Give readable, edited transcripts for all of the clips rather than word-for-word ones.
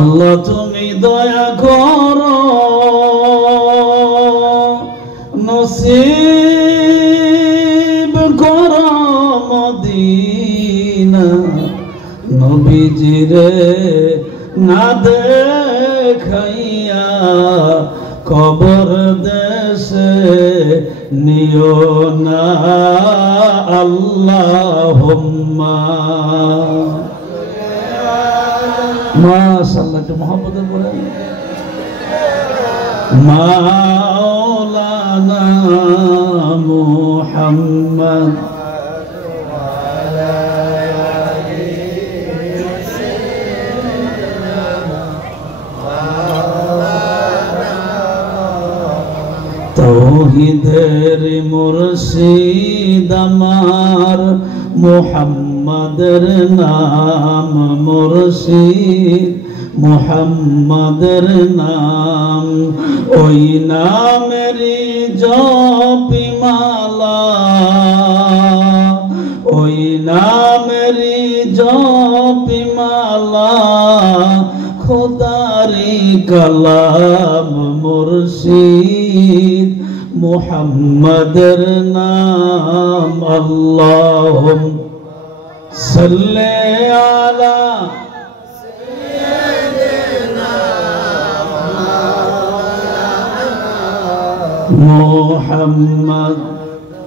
আল্লাহ তুমি দয়া করো নসিব করো মদিনা নবীজিরে না দেখাইয়া কবর দেশে নিও না আল্লাহুম্মা মাশাআল্লাহ একটু মুহাব্বতে বলেন মাওলানা মুহাম্মদ তৌহিদের মুর্শিদ আমার মুহাম্মাদের নাম মুর্শিদ মুহাম্মাদের নাম ওই নামেরই জপি মালা ওই নামেরই জপি মালা খোদারি কালাম মুর্শিদ মুহাম্মাদের নাম আল্লাহুম্মা সাল্লি আলা সাইয়্যিদিনা মুহাম্মদ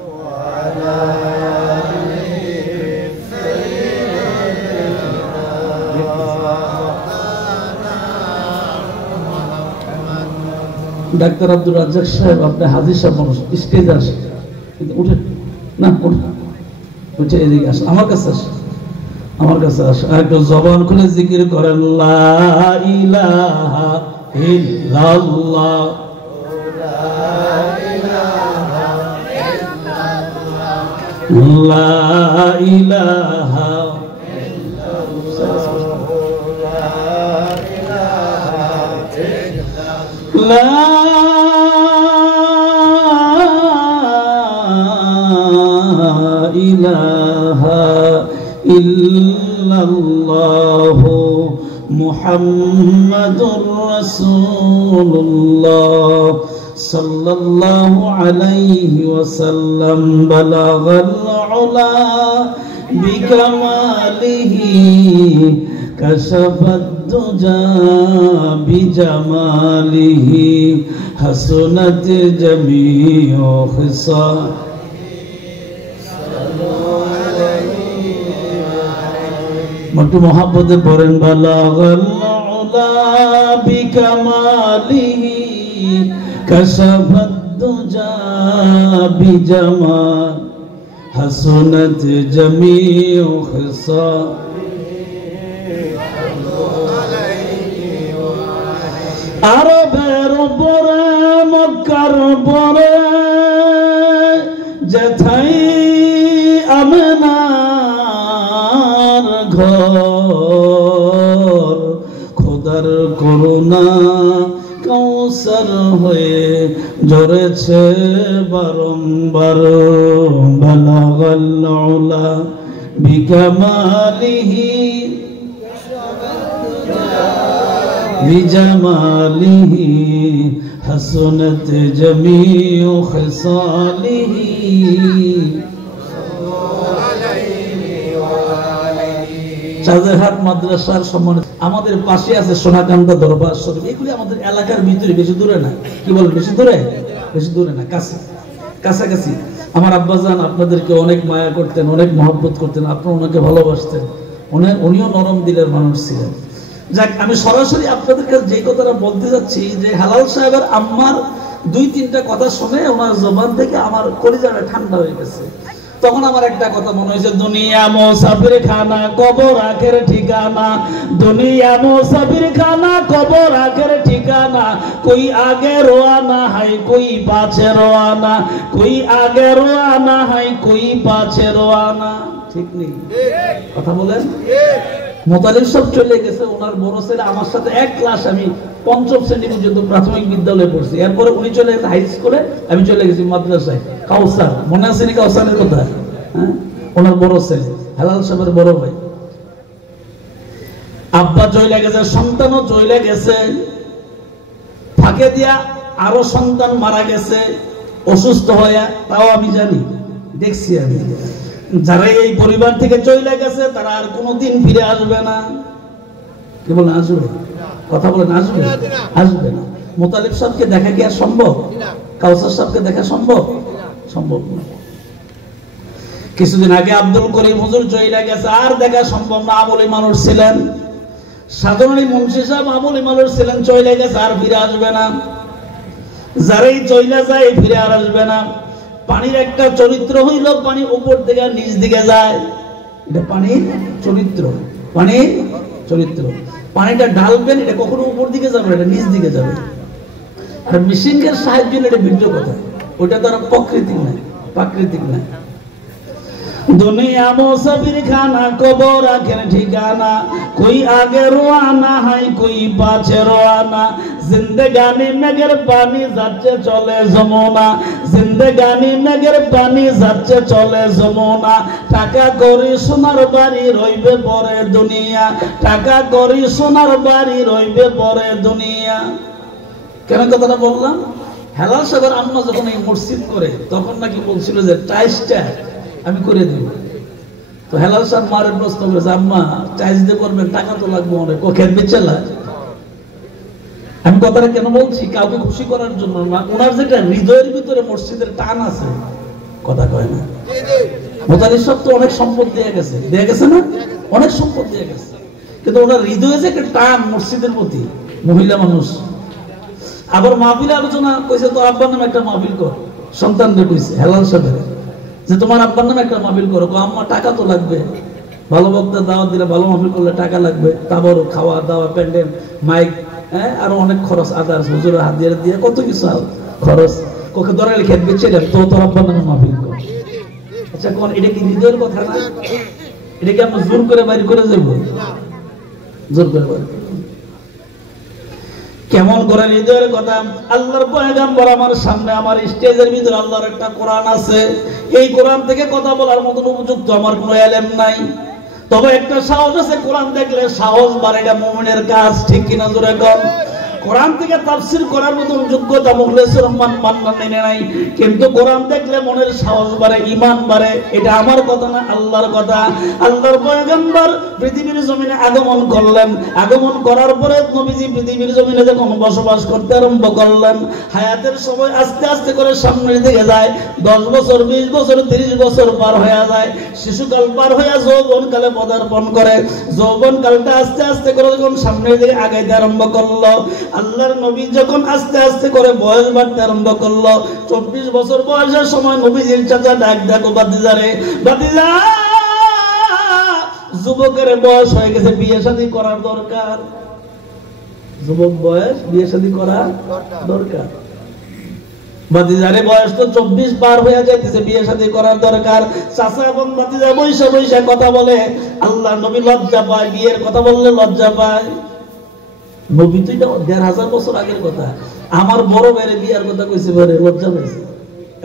ওয়া আলা ডাক্তার আব্দুর রাজ্জাক সাহেব আপনি হাজির সাহেব মানুষ স্টেজ আসে কিন্তু উঠে না উঠে এদিকে আসে আমার কাছে আসে একটু জবান খুলে জিকির করেন লা ইলাহা ইল্লাল্লাহ লা ইলাহা লা ইলাহা ইল্লাল্লাহু মুহাম্মাদুর রাসূলুল্লাহ সাল্লাল্লাহু আলাইহি ওয়াসাল্লাম বালাগাল উলা বিকামালিহি কাশাফাদ দুজা বিজামালিহি হাসনাত জামিউ খিসাল একটু মহাব্বতে পড়েন বালাগাল উলা বিকামালিহি কাশাফাদ দুজা বিজামাল হাসনাত জামিউ খিসাল আরবের উপরে মক্কার উপরে যেথাই আমেনার ঘর খোদার করুণা কৌসর হয়ে ঝরেছে বারংবার বালাগাল উলা বিকামালিহি বিজামালিহি হাসনাত জামিউ খিসালিহি চাঁদেরহাট মাদ্রাসার সম্মানিত আমাদের পাশে আছে সোনাকান্দা দরবার শরীফ এগুলি আমাদের এলাকার ভিতরে বেশি দূরে না কি বল বেশি দূরে না কাছে কাছাকাছি আমার আব্বাজান আপনাদেরকে অনেক মায়া করতেন অনেক মহব্বত করতেন আপনারা ওনাকে ভালোবাসতেন উনিও নরম দিলের মানুষ ছিলেন যাক আমি সরাসরি আপনাদের কাছে যে কথাটা বলতে যাচ্ছি যে হালাল সাহেবের আম্মার দুই তিনটা কথা শুনে ওনার জবান থেকে আমার কলিজাটা ঠান্ডা হয়ে গেছে তখন আমার একটা কথা মনে হয়েছে দুনিয়া মুসাফির খানা কবর আখের ঠিকানা দুনিয়া মুসাফির খানা কবর আখের ঠিকানা कोई आगे रोआना है कोई पाछे रोआना कोई आगे रोआना है कोई पाछे रोआना ठीक नहीं কথা বলেন মোতালিব সব চলে গেছে ওনার বড় ছেলে আমার সাথে এক ক্লাস আমি পঞ্চম শ্রেণী পর্যন্ত প্রাথমিক বিদ্যালয়ে পড়ছি এরপরে উনি চলে গেছে হাই স্কুলে আমি চলে গেছি মাদ্রাসায় কাউসার মনে আছে নি কাউসারের কথা হ্যাঁ ওনার বড় ছেলে হালাল সাহেবের বড় ভাই আব্বা চলে গেছে, সন্তানও চলে গেছে, ফাঁকে দিয়া আরো সন্তান মারা গেছে অসুস্থ হয়ে, তাও আমি জানি, দেখছি আমি। যারা এই পরিবার থেকে চলে গেছে তারা আর কোনোদিন ফিরে আসবে না। কি বলেন, আসবে? কথা বলেন, আসবে? আসবে না। মোতালিব সাহেবকে দেখা কি আর সম্ভব? কাউসার সাহেবকে দেখা সম্ভব? সম্ভব না। কিছুদিন আগে আব্দুল করিম হুজুর চলে গেছে, আর দেখা সম্ভব না। আমলি মানুষ ছিলেন, সাধারণ মুন্সি সাহেব আমলি মানুষ ছিলেন, চলে গেছে, আর ফিরে আসবে না। যারাই চলে যায় ফিরে আর আসবে না। পানির একটা চরিত্র হইল, পানি উপর থেকে নিচ দিকে যায়, এটা পানির চরিত্র। পানির চরিত্র, পানিটা ঢালবেন, এটা কখনো উপর দিকে যাবে, এটা নিচ দিকে যাবে। আর মিশিংয়ের সাহায্য এটা ভিন্ন কথা, ওটা তো আর প্রাকৃতিক নাই, প্রাকৃতিক নাই। दुनिया मुसाफिर खाना कबर आखिर ठिकाना, कोई आगे रोआना है कोई पाछे रोआना, जिंदगानी नगर पानी जाচ্ছে চলে যমুনা, जिंदगानी नगर पानी যাচ্ছে চলে যমুনা, টাকা করি সোনার বাড়ি রইবে পরে দুনিয়া, টাকা করি সোনার বাড়ি রইবে পরে দুনিয়া। কেন কথাটা বললাম? হেলাল সাহেবের আম্মা যখন এই মসজিদ করে তখন নাকি বলছিল যে টাইলসটা আমি করে দিব। তো হেলাল সাহেব মারের প্রশ্ন করেছে, আম্মা টাইলস দিয়ে করবেন, টাকা তো লাগবে অনেক, ও খেত বেচেলা। আমি কথাটা কেন বলছি? কাউকে খুশি করার জন্য না, ওনার যেটা হৃদয়ের ভিতরে মসজিদের টান আছে, কথা কয় না। মোতালিব সাহেব তো অনেক সম্পদ দিয়ে গেছে, দিয়ে গেছে না, অনেক সম্পদ দিয়ে গেছে, কিন্তু ওনার হৃদয়ে যে একটা টান মসজিদের প্রতি, মহিলা মানুষ। আবার মাহফিলে আলোচনা কইছে, তো আব্বার নামে একটা মাহফিল কর, সন্তানদের কইছে হেলাল সাহেব যে তোমার আব্বার নামে একটা মাহফিল করো। আম্মা টাকা তো লাগবে, ভালো বক্তা দাওয়াত দিলে, ভালো মাহফিল করলে টাকা লাগবে, তারপর খাওয়া দাওয়া, প্যান্ডেল, মাইক, হ্যাঁ, আরো অনেক খরচ, আদার্স, হুজুরের হাত দিয়ে কত কিছু খরচ। কোকে দরকার খেত বেচে দেন, তো তোর আব্বার নামে মাহফিল কর। আচ্ছা, কোন এটা কি হৃদয়ের কথা না? এটা কি আমরা জোর করে বাড়ি করে যাবো? জোর করে বাড়ি কেমন করে হৃদয়ের কথা? আল্লাহর পয়গাম্বর আমার সামনে, আমার স্টেজের ভিতরে আল্লাহর একটা কোরআন আছে, এই কোরআন থেকে কথা বলার মতন উপযুক্ত আমার কোনো এলেম নাই, তবে একটা সাহস আছে, কোরআন দেখলে সাহস বাড়ে, এটা মুমিনের কাজ, ঠিক কিনা জোরে কর? কোরআন থেকে তাফসীর করার মতন যোগ্যতা মুখলেসুর রহমান মান্নান নাই, কিন্তু কোরআন দেখলে মনের সাহস বাড়ে, ঈমান বাড়ে। এটা আমার কথা না, আল্লাহর কথা। আল্লাহর পয়গম্বর পৃথিবীর জমিনে আগমন করলেন, আগমন করার পরে নবীজি পৃথিবীর জমিনে যখন বসবাস করতে আরম্ভ করলেন, হায়াতের সময় আস্তে আস্তে করে সামনের দিকে যায়, 10 বছর 20 বছর 30 বছর পার হয়ে যায়, শিশুকাল পার হয়ে যৌবনকালে পদার্পণ করে, যৌবনকালটা আস্তে আস্তে করে যখন সামনের দিকে আগাইতে আরম্ভ করলো, আল্লাহর নবী যখন আস্তে আস্তে করে বয়স বাড়তে আরম্ভ করলো, 24 বছর বয়সের সময় নবীজির চাচা ডাক দেখো, বাতিজারে, বাতিজা, যুবকের বয়স হয়ে গেছে, বিয়ে শাদী করার দরকার। যুবক বয়স, বিয়ে শাদী করার দরকার। বাতিজারে বয়স তো 24 পার হয়ে যাইতেছে, বিয়ে শাদী করার দরকার। চাচা এবং বাতিজা বৈশা বৈশা কথা বলে, আল্লাহ নবী লজ্জা পায়, বিয়ের কথা বললে লজ্জা পায়। নবী তো এটা 1500 বছর আগের কথা, আমার বড় ভাইয়ের বিয়ার কথা কইছে, বলে লজ্জা পাইছে।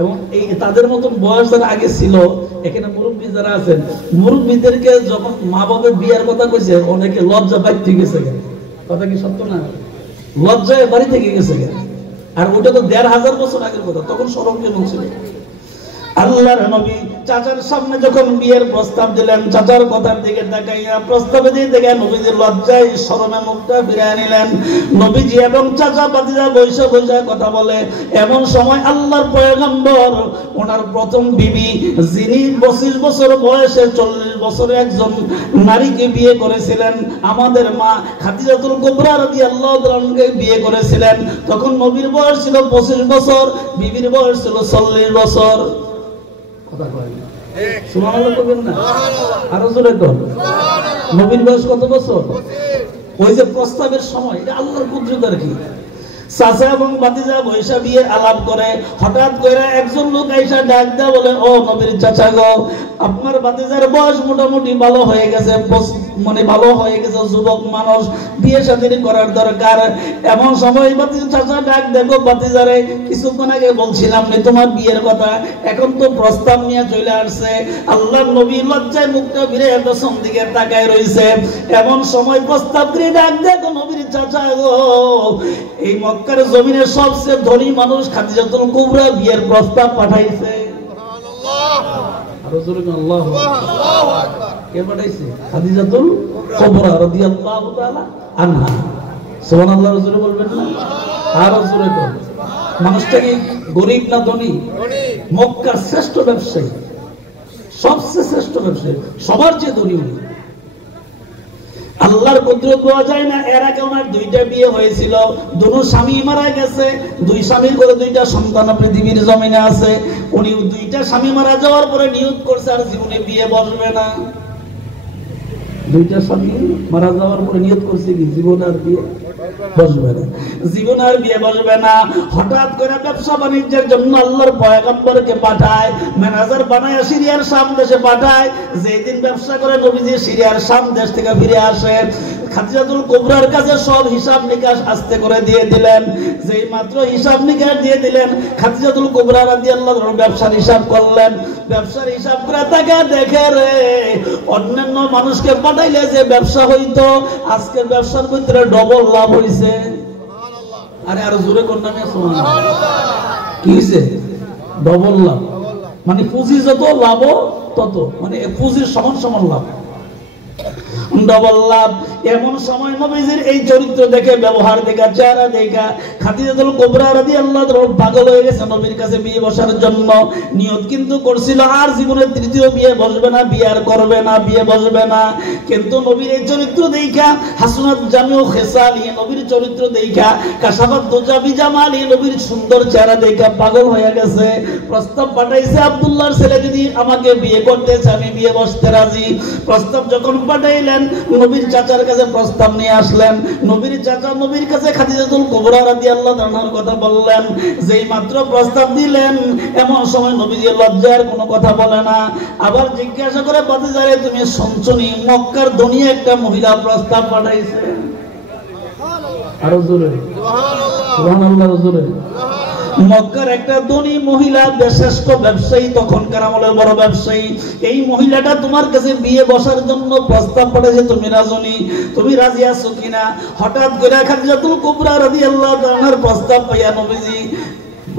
এবং এই তাদের মতন বয়স আগে ছিল, এখানে মুরব্বী যারা আছেন, মুরব্বীদেরকে যখন মা বাবার বিয়ার কথা কইছে, অনেকে লজ্জা পাইতে গেছে, কথা কি সত্য না? লজ্জায় বাড়ি থেকে গেছে। আর ওটা তো 1500 বছর আগের কথা, তখন শরম কেমন ছিল? আল্লাহর নবী চাচার সামনে যখন বিয়ের প্রস্তাব দিলেন, চাচার কথার দিকে তাকাইয়া প্রস্তাবে দিয়ে দেখে নবীজির লজ্জায় শরমে মুখটা ফিরিয়ে নিলেন। নবীজি এবং চাচা বাতিজা বৈশা বৈশা কথা বলে, এমন সময় আল্লাহর পয়গম্বর ওনার প্রথম বিবি, যিনি 25 বছর বয়সে 40 বছরে একজন নারীকে বিয়ে করেছিলেন, আমাদের মা খাদিজাতুল কুবরা রাদিয়াল্লাহু তাআলা আনহাকে বিয়ে করেছিলেন, তখন নবীর বয়স ছিল 25 বছর, বিবির বয়স ছিল 40 বছর। কথা কয় না, সুবহানাল্লাহ বলবেন না? আরো জোরে কর। নবীর বয়স কত বছর? ওই যে প্রস্তাবের সময়, এটা আল্লাহর কুদরত আর কি। চাচা এবং ভাতিজা বৈশা বিয়ের আলাপ করে, হঠাৎ করে একজন লোক আইসা ডাক দেয়া বলে, ও নবীর চাচা গো, আপনার ভাতিজার বয়স মোটামুটি ভালো হয়ে গেছে, মানে ভালো হয়ে গেছে, যুবক মানুষ, বিয়ে শাদী করার দরকার। এমন সময় চাচা ডাক দেখো ভাতিজারে, কিছুক্ষণ আগে বলছিলাম না তোমার বিয়ের কথা, এখন তো প্রস্তাব নিয়ে চলে আসছে। আল্লাহর নবী লজ্জায় মুখটা ফিরে পেছন দিকে তাকায় রইছে। এমন সময় প্রস্তাব করে ডাক দেখো নবীর চাচা গো, এই মক্কার জমিনে সবচেয়ে ধনী মানুষ খাদিজাতুল কুবরা বিয়ের প্রস্তাব পাঠাইছে। আরো জোরে আল্লাহু আকবার। কে পাঠাইছে? খাদিজাতুল কুবরা রাদিয়াল্লাহু তাআলা আনহা। সুবহানাল্লাহ, জোরে বলবেন না? আরো জোরে বল। মানুষটা কি গরিব না ধনী? মক্কার শ্রেষ্ঠ ব্যবসায়ী, সবচেয়ে শ্রেষ্ঠ ব্যবসায়ী, সবার চেয়ে ধনী উনি। আল্লাহর কুদরত পাওয়া যায় না। এর আগে ওনার দুইটা বিয়ে হয়েছিল, দুটো স্বামী মারা গেছে, দুই স্বামীর করে দুইটা সন্তান পৃথিবীর জমিনে আছে। উনি দুইটা স্বামী মারা যাওয়ার পরে নিয়ত করছে আর জীবনে বিয়ে বসবে না। দুইটা স্বামী মারা যাওয়ার পরে নিয়ত করছে কি জীবন আর বিয়ে বসবে না, জীবন আর বিয়ে বসবে না। হঠাৎ করে ব্যবসা বাণিজ্যের জন্য আল্লাহর পয়গম্বরকে পাঠায়, ম্যানেজার বানায় সিরিয়ার শাম দেশে পাঠায়। যেদিন ব্যবসা করে নবীজি সিরিয়ার শাম দেশ থেকে ফিরে আসে, খাদিজাতুল কুবরার কাছে সব হিসাব নিকাশ আস্তে করে দিয়ে দিলেন। যেই মাত্র হিসাব নিকাশ দিয়ে দিলেন, খাদিজাতুল কুবরা রাদিয়াল্লাহু আনহা ব্যবসার হিসাব করলেন। ব্যবসার হিসাব করে তাকে দেখে রে, অন্যান্য মানুষকে পাঠাইলে যে ব্যবসা হইতো, আজকের ব্যবসার ভিতরে ডবল লাভ হইছে। আরে আরো জোরে কোন নামে সুবহানাল্লাহ। কি হইছে? ডবল লাভ, মানে পুঁজি যত লাভ তত, মানে পুঁজির সমান সমান লাভ, ডবল লাভ। এমন সময় নবীজির এই চরিত্র দেখে, ব্যবহার দেখা, চেহারা দেখা খাদিজাতুল কুবরা রাদিয়াল্লাহু আনহা পাগল হয়ে গেছে নবীর কাছে বিয়ে বসার জন্য। নিয়ত কিন্তু করছিল আর জীবনে তৃতীয় বিয়ে বসবে না, বিয়ে আর করবে না, বিয়ে বসবে না। কিন্তু নবীর এই চরিত্র দেখা, হাসনাত জামিউ খেসালি, নবীর চরিত্র দেখা, কাশাফাত দুজাবি জামালি, নবীর সুন্দর চেহারা দেখা পাগল হয়ে গেছে। প্রস্তাব পাঠাইছে, আব্দুল্লাহর ছেলে যদি আমাকে বিয়ে করতে চায় আমি বিয়ে বসতে রাজি। প্রস্তাব যখন পাঠাইলেন, নবীর চাচার কাছে প্রস্তাব নিয়ে আসলেন। নবীর চাচা নবীর কাছে খাদিজাতুল কুবরা রাদিয়াল্লাহু আনহার কথা বললেন। যেই মাত্র প্রস্তাব দিলেন, এমন সময় নবীজি লজ্জার কোনো কথা বলে না। আবার জিজ্ঞাসা করে, ভাতিজারে তুমি শুনছনি মক্কার ধনী একটা মহিলা প্রস্তাব পাঠাইছে? আরো জোরে সুবহানাল্লাহ, জোরে। মক্কার একটা ধনী মহিলা, শ্রেষ্ঠ ব্যবসায়ী, তখনকার আমলের বড় ব্যবসায়ী। এই মহিলাটা তোমার কাছে বিয়ে বসার জন্য প্রস্তাব পাঠাইছে, তুমি রাজনী, তুমি রাজি আছো কিনা? হঠাৎ করে খাদিজাতুল কুবরা রাদিয়াল্লাহু আনহার প্রস্তাব পাইয়া নবীজি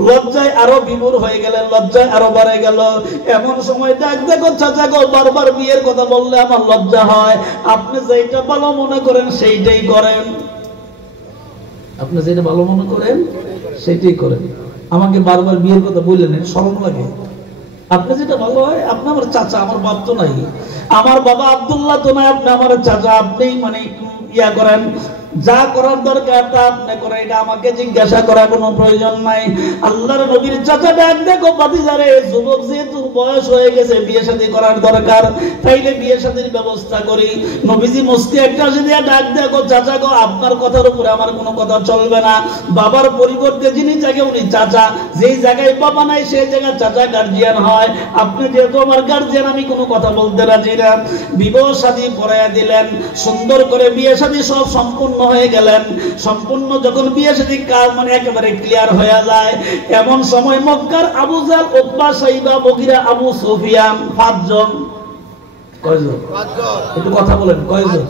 লজ্জায় আরো বিমূঢ় হয়ে গেলেন, লজ্জায় আরো বাড়ে গেল। এমন সময় ডাক দেখো চাচা গো, বারবার বিয়ের কথা বললে আমার লজ্জা হয়, আপনি যেটা ভালো মনে করেন সেইটাই করেন, আপনি যেটা ভালো মনে করেন সেটাই করেন। আমাকে বারবার বিয়ের কথা বললেন, শরম লাগে। আপনি যেটা ভালো হয়, আপনি আমার চাচা, আমার বাপ তো নাই, আমার বাবা আব্দুল্লাহ তো নাই, আপনি আমার চাচা, আপনি মানে ইয়া করেন, যা করার দরকার তা আপনি করেন, এটা আমাকে জিজ্ঞাসা করার কোনো প্রয়োজন নাই। আল্লাহর নবীর চাচা ডাক দেখো, ভাতিজারে যুবক যেহেতু বয়স হয়ে গেছে, বিয়ে শাদী করার দরকার, তাইলে বিয়ে শাদীর ব্যবস্থা করি। নবীজি মুস্কি একটা দিয়ে ডাক দেখো, চাচা গো, আপনার কথার উপরে আমার কোনো কথা চলবে না। বাবার পরিবর্তে যিনি জায়গায় উনি চাচা, যেই জায়গায় বাবা নাই সেই জায়গায় চাচা গার্জিয়ান হয়। আপনি যেহেতু আমার গার্জিয়ান, আমি কোনো কথা বলতে রাজি না। বিবাহ শাদী পড়াইয়া দিলেন, সুন্দর করে বিয়ে শাদী সব সম্পূর্ণ হয়ে গেলেন। সম্পূর্ণ যখন বিয়ে শাদী কাজ মানে একেবারে ক্লিয়ার হয়ে যায়, এমন সময় মক্কার আবু জাহল, উতবা, সাইবা, মুগীরা, আবু সুফিয়ান, পাঁচজন। কয়জন? একটু কথা বলেন, কয়জন?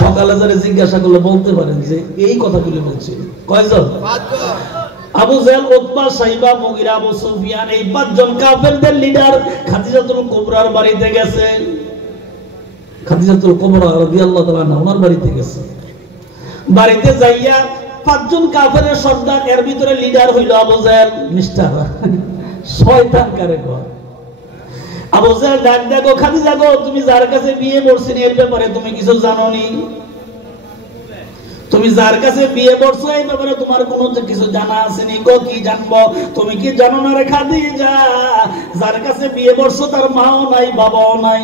সকালে যারা জিজ্ঞাসা করলে বলতে পারেন যে এই কথাগুলি বলছি। কয়জন? আবু জাহল, উতবা, সাইবা, মুগীরা, আবু সুফিয়ান, এই পাঁচজন কাফেরদের লিডার খাদিজাতুল কুবরার বাড়িতে গেছে। খাদিজাতুল কুবরা রাদিয়াল্লাহু তাআলা আনহা ওনার বাড়িতে গেছে। বাড়িতে যাইয়া পাঁচজন কাফেরের সর্দার, এর ভিতরে লিডার হইল আবু জাহল, মিস্টার শয়তান কারে কয়। আবু জাহল ডাক দেখো, খাদিজা গো, তুমি যার কাছে বিয়ে করছিস এর ব্যাপারে তুমি কিছু জানো নি? তুমি যার কাছে বিয়ে করছো এই ব্যাপারে তোমার কোনো কিছু জানা আছে নি? গো, কি জানবো? তুমি কি জানো না রে খাদিজা, যার কাছে বিয়ে করছো তার মাও নাই, বাবাও নাই?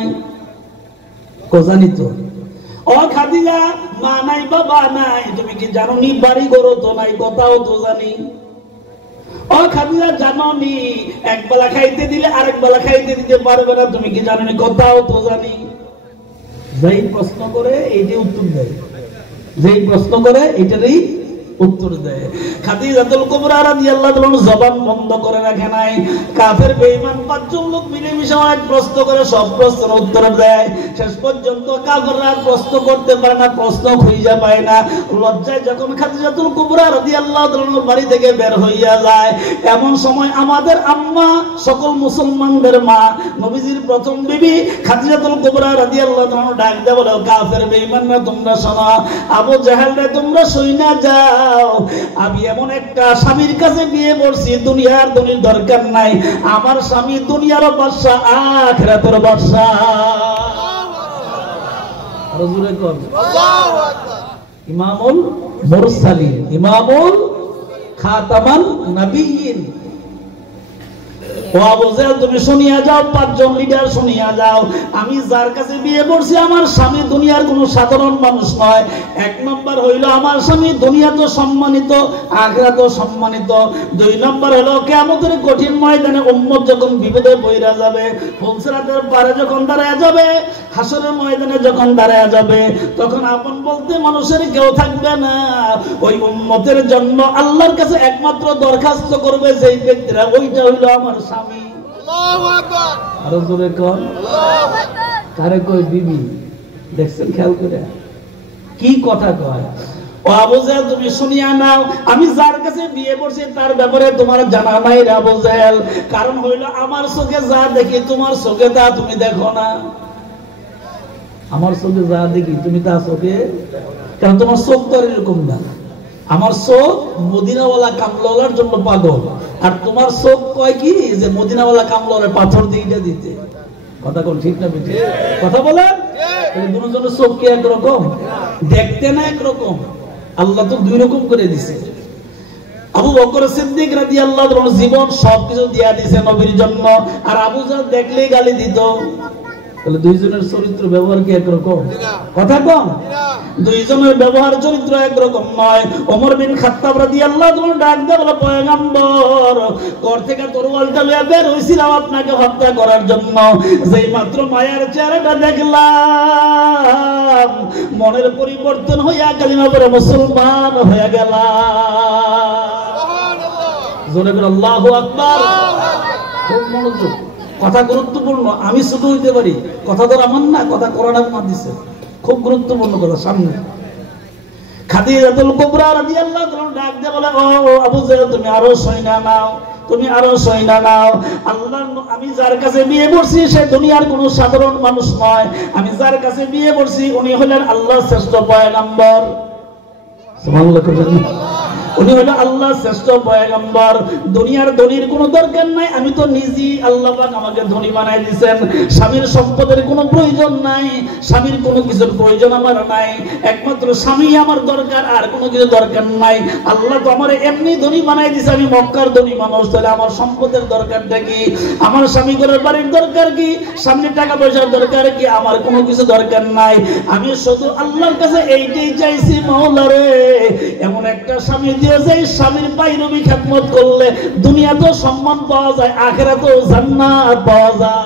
কো জানি তো। ও খাদিজা, মা নাই বাবা নাই, তুমি কি জানো নি বাড়ি ঘরও তো নাই, কথাও তো জানি। ও খাদিজা জানো নি এক বেলা খাইতে দিলে আরেক বেলা খাইতে দিতে পারবে না, তুমি কি জানো নি, কথাও তো জানি। যেই প্রশ্ন করে এইটাই উত্তর দেয়, যেই প্রশ্ন করে এইটারই উত্তর দেয়। খাদিজাতুল কুবরা রাদিয়াল্লাহু তাআলা জবান বন্ধ করে রাখে নাই। কাফের বেঈমান পাঁচজন লোক মিলেমিশে অনেক প্রশ্ন করে, সব প্রশ্নের উত্তর দেয়। শেষ পর্যন্ত কাফেররা প্রশ্ন করতে পারে না, প্রশ্ন খুঁজে পায় না। লজ্জায় যখন খাদিজাতুল কুবরা রাদিয়াল্লাহু তাআলার বাড়ি থেকে বের হইয়া যায়, এমন সময় আমাদের আম্মা, সকল মুসলমানদের মা, নবীজির প্রথম বিবি খাদিজাতুল কুবরা রাদিয়াল্লাহু তাআলা ডাক দেয়, বলে কাফের বেঈমানরা তোমরা শোনো, আবু জাহেলরা তোমরা শুইনা যাও, আমি এমন একটা স্বামীর কাছে বিয়ে করছি, দুনিয়ার ধনির দরকার নাই, আমার স্বামী দুনিয়ার বাদশা, আখিরাতের বাদশা। রাসূলের কোন আল্লাহু আকবার, ইমামুল মুরসালিন, ইমামুল খাতামান নবিয়্যিন। ও আবু জাহেল তুমি শুনিয়া যাও, পাঁচজন লিডার শুনিয়া যাও, আমি যার কাছে বিয়ে করছি আমার স্বামী দুনিয়ার কোনো সাধারণ মানুষ নয়। এক নম্বর হইল আমার স্বামী দুনিয়া তো সম্মানিত, আখিরাত তো সম্মানিত। দুই নম্বর হলো কিয়ামতের কঠিন ময়দানে উম্মত যখন বিপদে পড়ে যাবে, ফুলসিরাতের পারে যখন দাঁড়ায় যাবে, হাসরের ময়দানে যখন দাঁড়ায় যাবে, তখন আপন বলতে মানুষের কেউ থাকবে না। ওই উম্মতের জন্য আল্লাহর কাছে একমাত্র দরখাস্ত করবে যেই ব্যক্তিরা, ওইটা হইল আমার স্বামী। আল্লাহু আকবার, আরো জোরে কোন আল্লাহু আকবার। কারে কই বিবি, দেখছেন খেয়াল করে কি কথা কয়। ও আবু জাহেল তুমি শুনিয়া নাও, আমি যার কাছে বিয়ে করছি তার ব্যাপারে তোমার জানা নাই রে আবু জাহেল। কারণ হইল আমার চোখে যা দেখি তোমার চোখে তা তুমি দেখো না। আমার চোখে যা দেখি তুমি তা চোখে, কারণ তোমার চোখ তো এরকম না। আমার চোখ মদিনাওয়ালা কামলাওয়ালার জন্য পাগল, আর তোমার চোখ কয় কি যে মদিনাওয়ালা কামলাওয়ালার পাথর দিয়ে দিতে। কথা কোন ঠিক না বেঠিক? কথা বলেন। দুজনের চোখ কি একরকম? দেখতে না একরকম। আল্লাহ তো দুই রকম করে দিছে। আবু বকর সিদ্দিক রাদিয়াল্লাহু তাআলা জীবন সবকিছু দিয়া দিয়েছে নবীর জন্য, আর আবু জাহেল দেখলেই গালি দিত। তাহলে দুইজনের চরিত্র ব্যবহার কি একরকম? কথা কম। দুইজনের ব্যবহার চরিত্র একরকম নয়। ওমর বিন খাত্তাব রাদিয়াল্লাহু তাআলা ডাক দিয়ে বলে, পয়গম্বর, ঘর থেকে তরোয়ালটা লইয়া বের হইছিলাম আপনাকে হত্যা করার জন্য, যেই মাত্র মায়ের চেহারাটা দেখলাম মনের পরিবর্তন হইয়া কালিমা পড়ে মুসলমান হয়ে গেলাম। সুবহানাল্লাহ, জোরে বলে আল্লাহু আকবার। খুব মনোযোগ, কথা গুরুত্বপূর্ণ। আমি ছোট হইতে পারি, কথা তো আমার না, কথা কোরআনে মা দিছে, খুব গুরুত্বপূর্ণ কথা সামনে। খাদিজাতুল কুবরা রাদিয়াল্লাহু তাআলা ডাক দিয়ে বলে, ও আবু জাহেল তুমি আরো সইনা নাও, তুমি আরো সইনা নাও। আল্লাহ, আমি যার কাছে বিয়ে করছি সে দুনিয়ার কোনো সাধারণ মানুষ নয়। আমি যার কাছে বিয়ে করছি উনি হলেন আল্লাহর শ্রেষ্ঠ পয়গম্বর। সুবহানাল্লাহ। উনি হলো আল্লাহর শ্রেষ্ঠ পয়গম্বর। দুনিয়ার ধনীর কোনো দরকার নাই, আমি তো নিজেই আল্লাহ পাক আমাকে ধনী বানাই দিয়েছেন। স্বামীর সম্পদের কোনো প্রয়োজন নাই, স্বামীর কোনো কিছুর প্রয়োজন আমার নাই, একমাত্র স্বামী আমার দরকার, আর কোনো কিছু দরকার নাই। আল্লাহ তো আমার এমনি ধনী বানাই দিয়েছে, আমি মক্কার ধনী মানুষ, তাহলে আমার সম্পদের দরকারটা কি? আমার স্বামী ঘরের বাড়ির দরকার কি? সামনে টাকা পয়সার দরকার কি? আমার কোনো কিছু দরকার নাই। আমি শুধু আল্লাহর কাছে এইটাই চাইছি, মাওলা রে এমন একটা স্বামী দিও যে স্বামীর পায়রবি খেদমত করলে দুনিয়াতেও সম্মান পাওয়া যায়, আখিরাতেও জান্নাত পাওয়া যায়।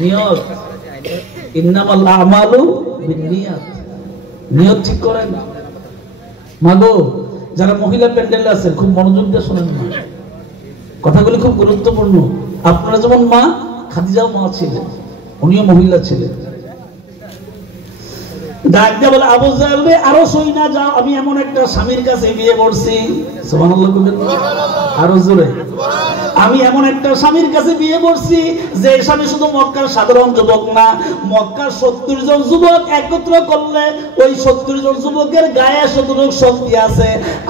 নিয়ত, ইন্নামাল আমালু বিন্নিয়াত। নিয়ত ঠিক করেন। মাগো, যারা মহিলা প্যান্ডেলে আছেন খুব মনোযোগ দিয়ে শুনেন না, কথাগুলি খুব গুরুত্বপূর্ণ। আপনারা যেমন মা, খাদিজাও মা ছিলেন, উনিও মহিলা ছিলেন। ডাক দিয়ে বলে, আবু জাহেল আরো সই না যাও, আমি এমন একটা স্বামীর কাছে বিয়ে করছি। সুবহানাল্লাহ, আরো জোরে। আমি এমন একটা স্বামীর কাছে বিয়ে করছি যে স্বামী শুধু মক্কার সাধারণ যুবক না, মক্কার 70 জন যুবক একত্র করলে ওই 70 জন যুবকের গায়ে যতটুকু শক্তি আছে,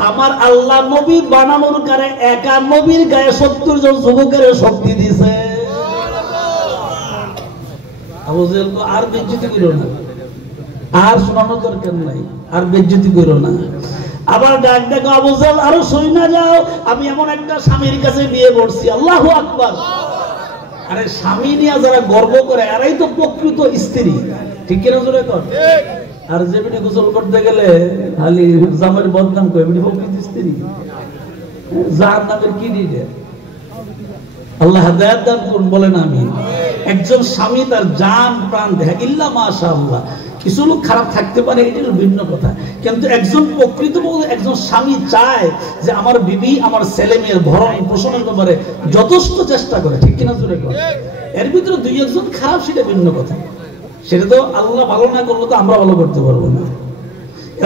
আমার আল্লাহ নবী বানানোর কারণে একা নবীর গায়ে 70 জন যুবকের শক্তি দিছে। আবু জাহেল আর বেজ্জতি করো না, আর শোনানোর দরকার নাই, আর বেজ্জতি করো না। আবার ডাক দেখো, আবু জাহেল আরো সই না যাও, আমি এমন একটা স্বামীর কাছে বিয়ে করছি। আল্লাহু আকবার। আরে স্বামী নিয়ে যারা গর্ব করে এরাই তো প্রকৃত স্ত্রী। ঠিক কিনা জোরে কর। আর যে বিটি গোসল করতে গেলে খালি জামের বদনাম করে বিটি ফকির স্ত্রী জাহান্নামের কি দিবে। আল্লাহ হেদায়েত দান করুন বলেন আমিন। একজন স্বামী তার জান প্রাণ দেয় ইল্লা মাশাআল্লাহ, কিছু লোক খারাপ থাকতে পারে এটা ভিন্ন কথা, কিন্তু একজন প্রকৃতপক্ষে একজন স্বামী চায় যে আমার বিবি আমার ছেলে মেয়ের ভরণ পোষণের ব্যাপারে যথেষ্ট চেষ্টা করে, ঠিক কিনা জোরে করে। এর ভিতরে দুই একজন খারাপ সেটা ভিন্ন কথা, সেটা তো আল্লাহ ভালো না করলে তো আমরা ভালো করতে পারবো না।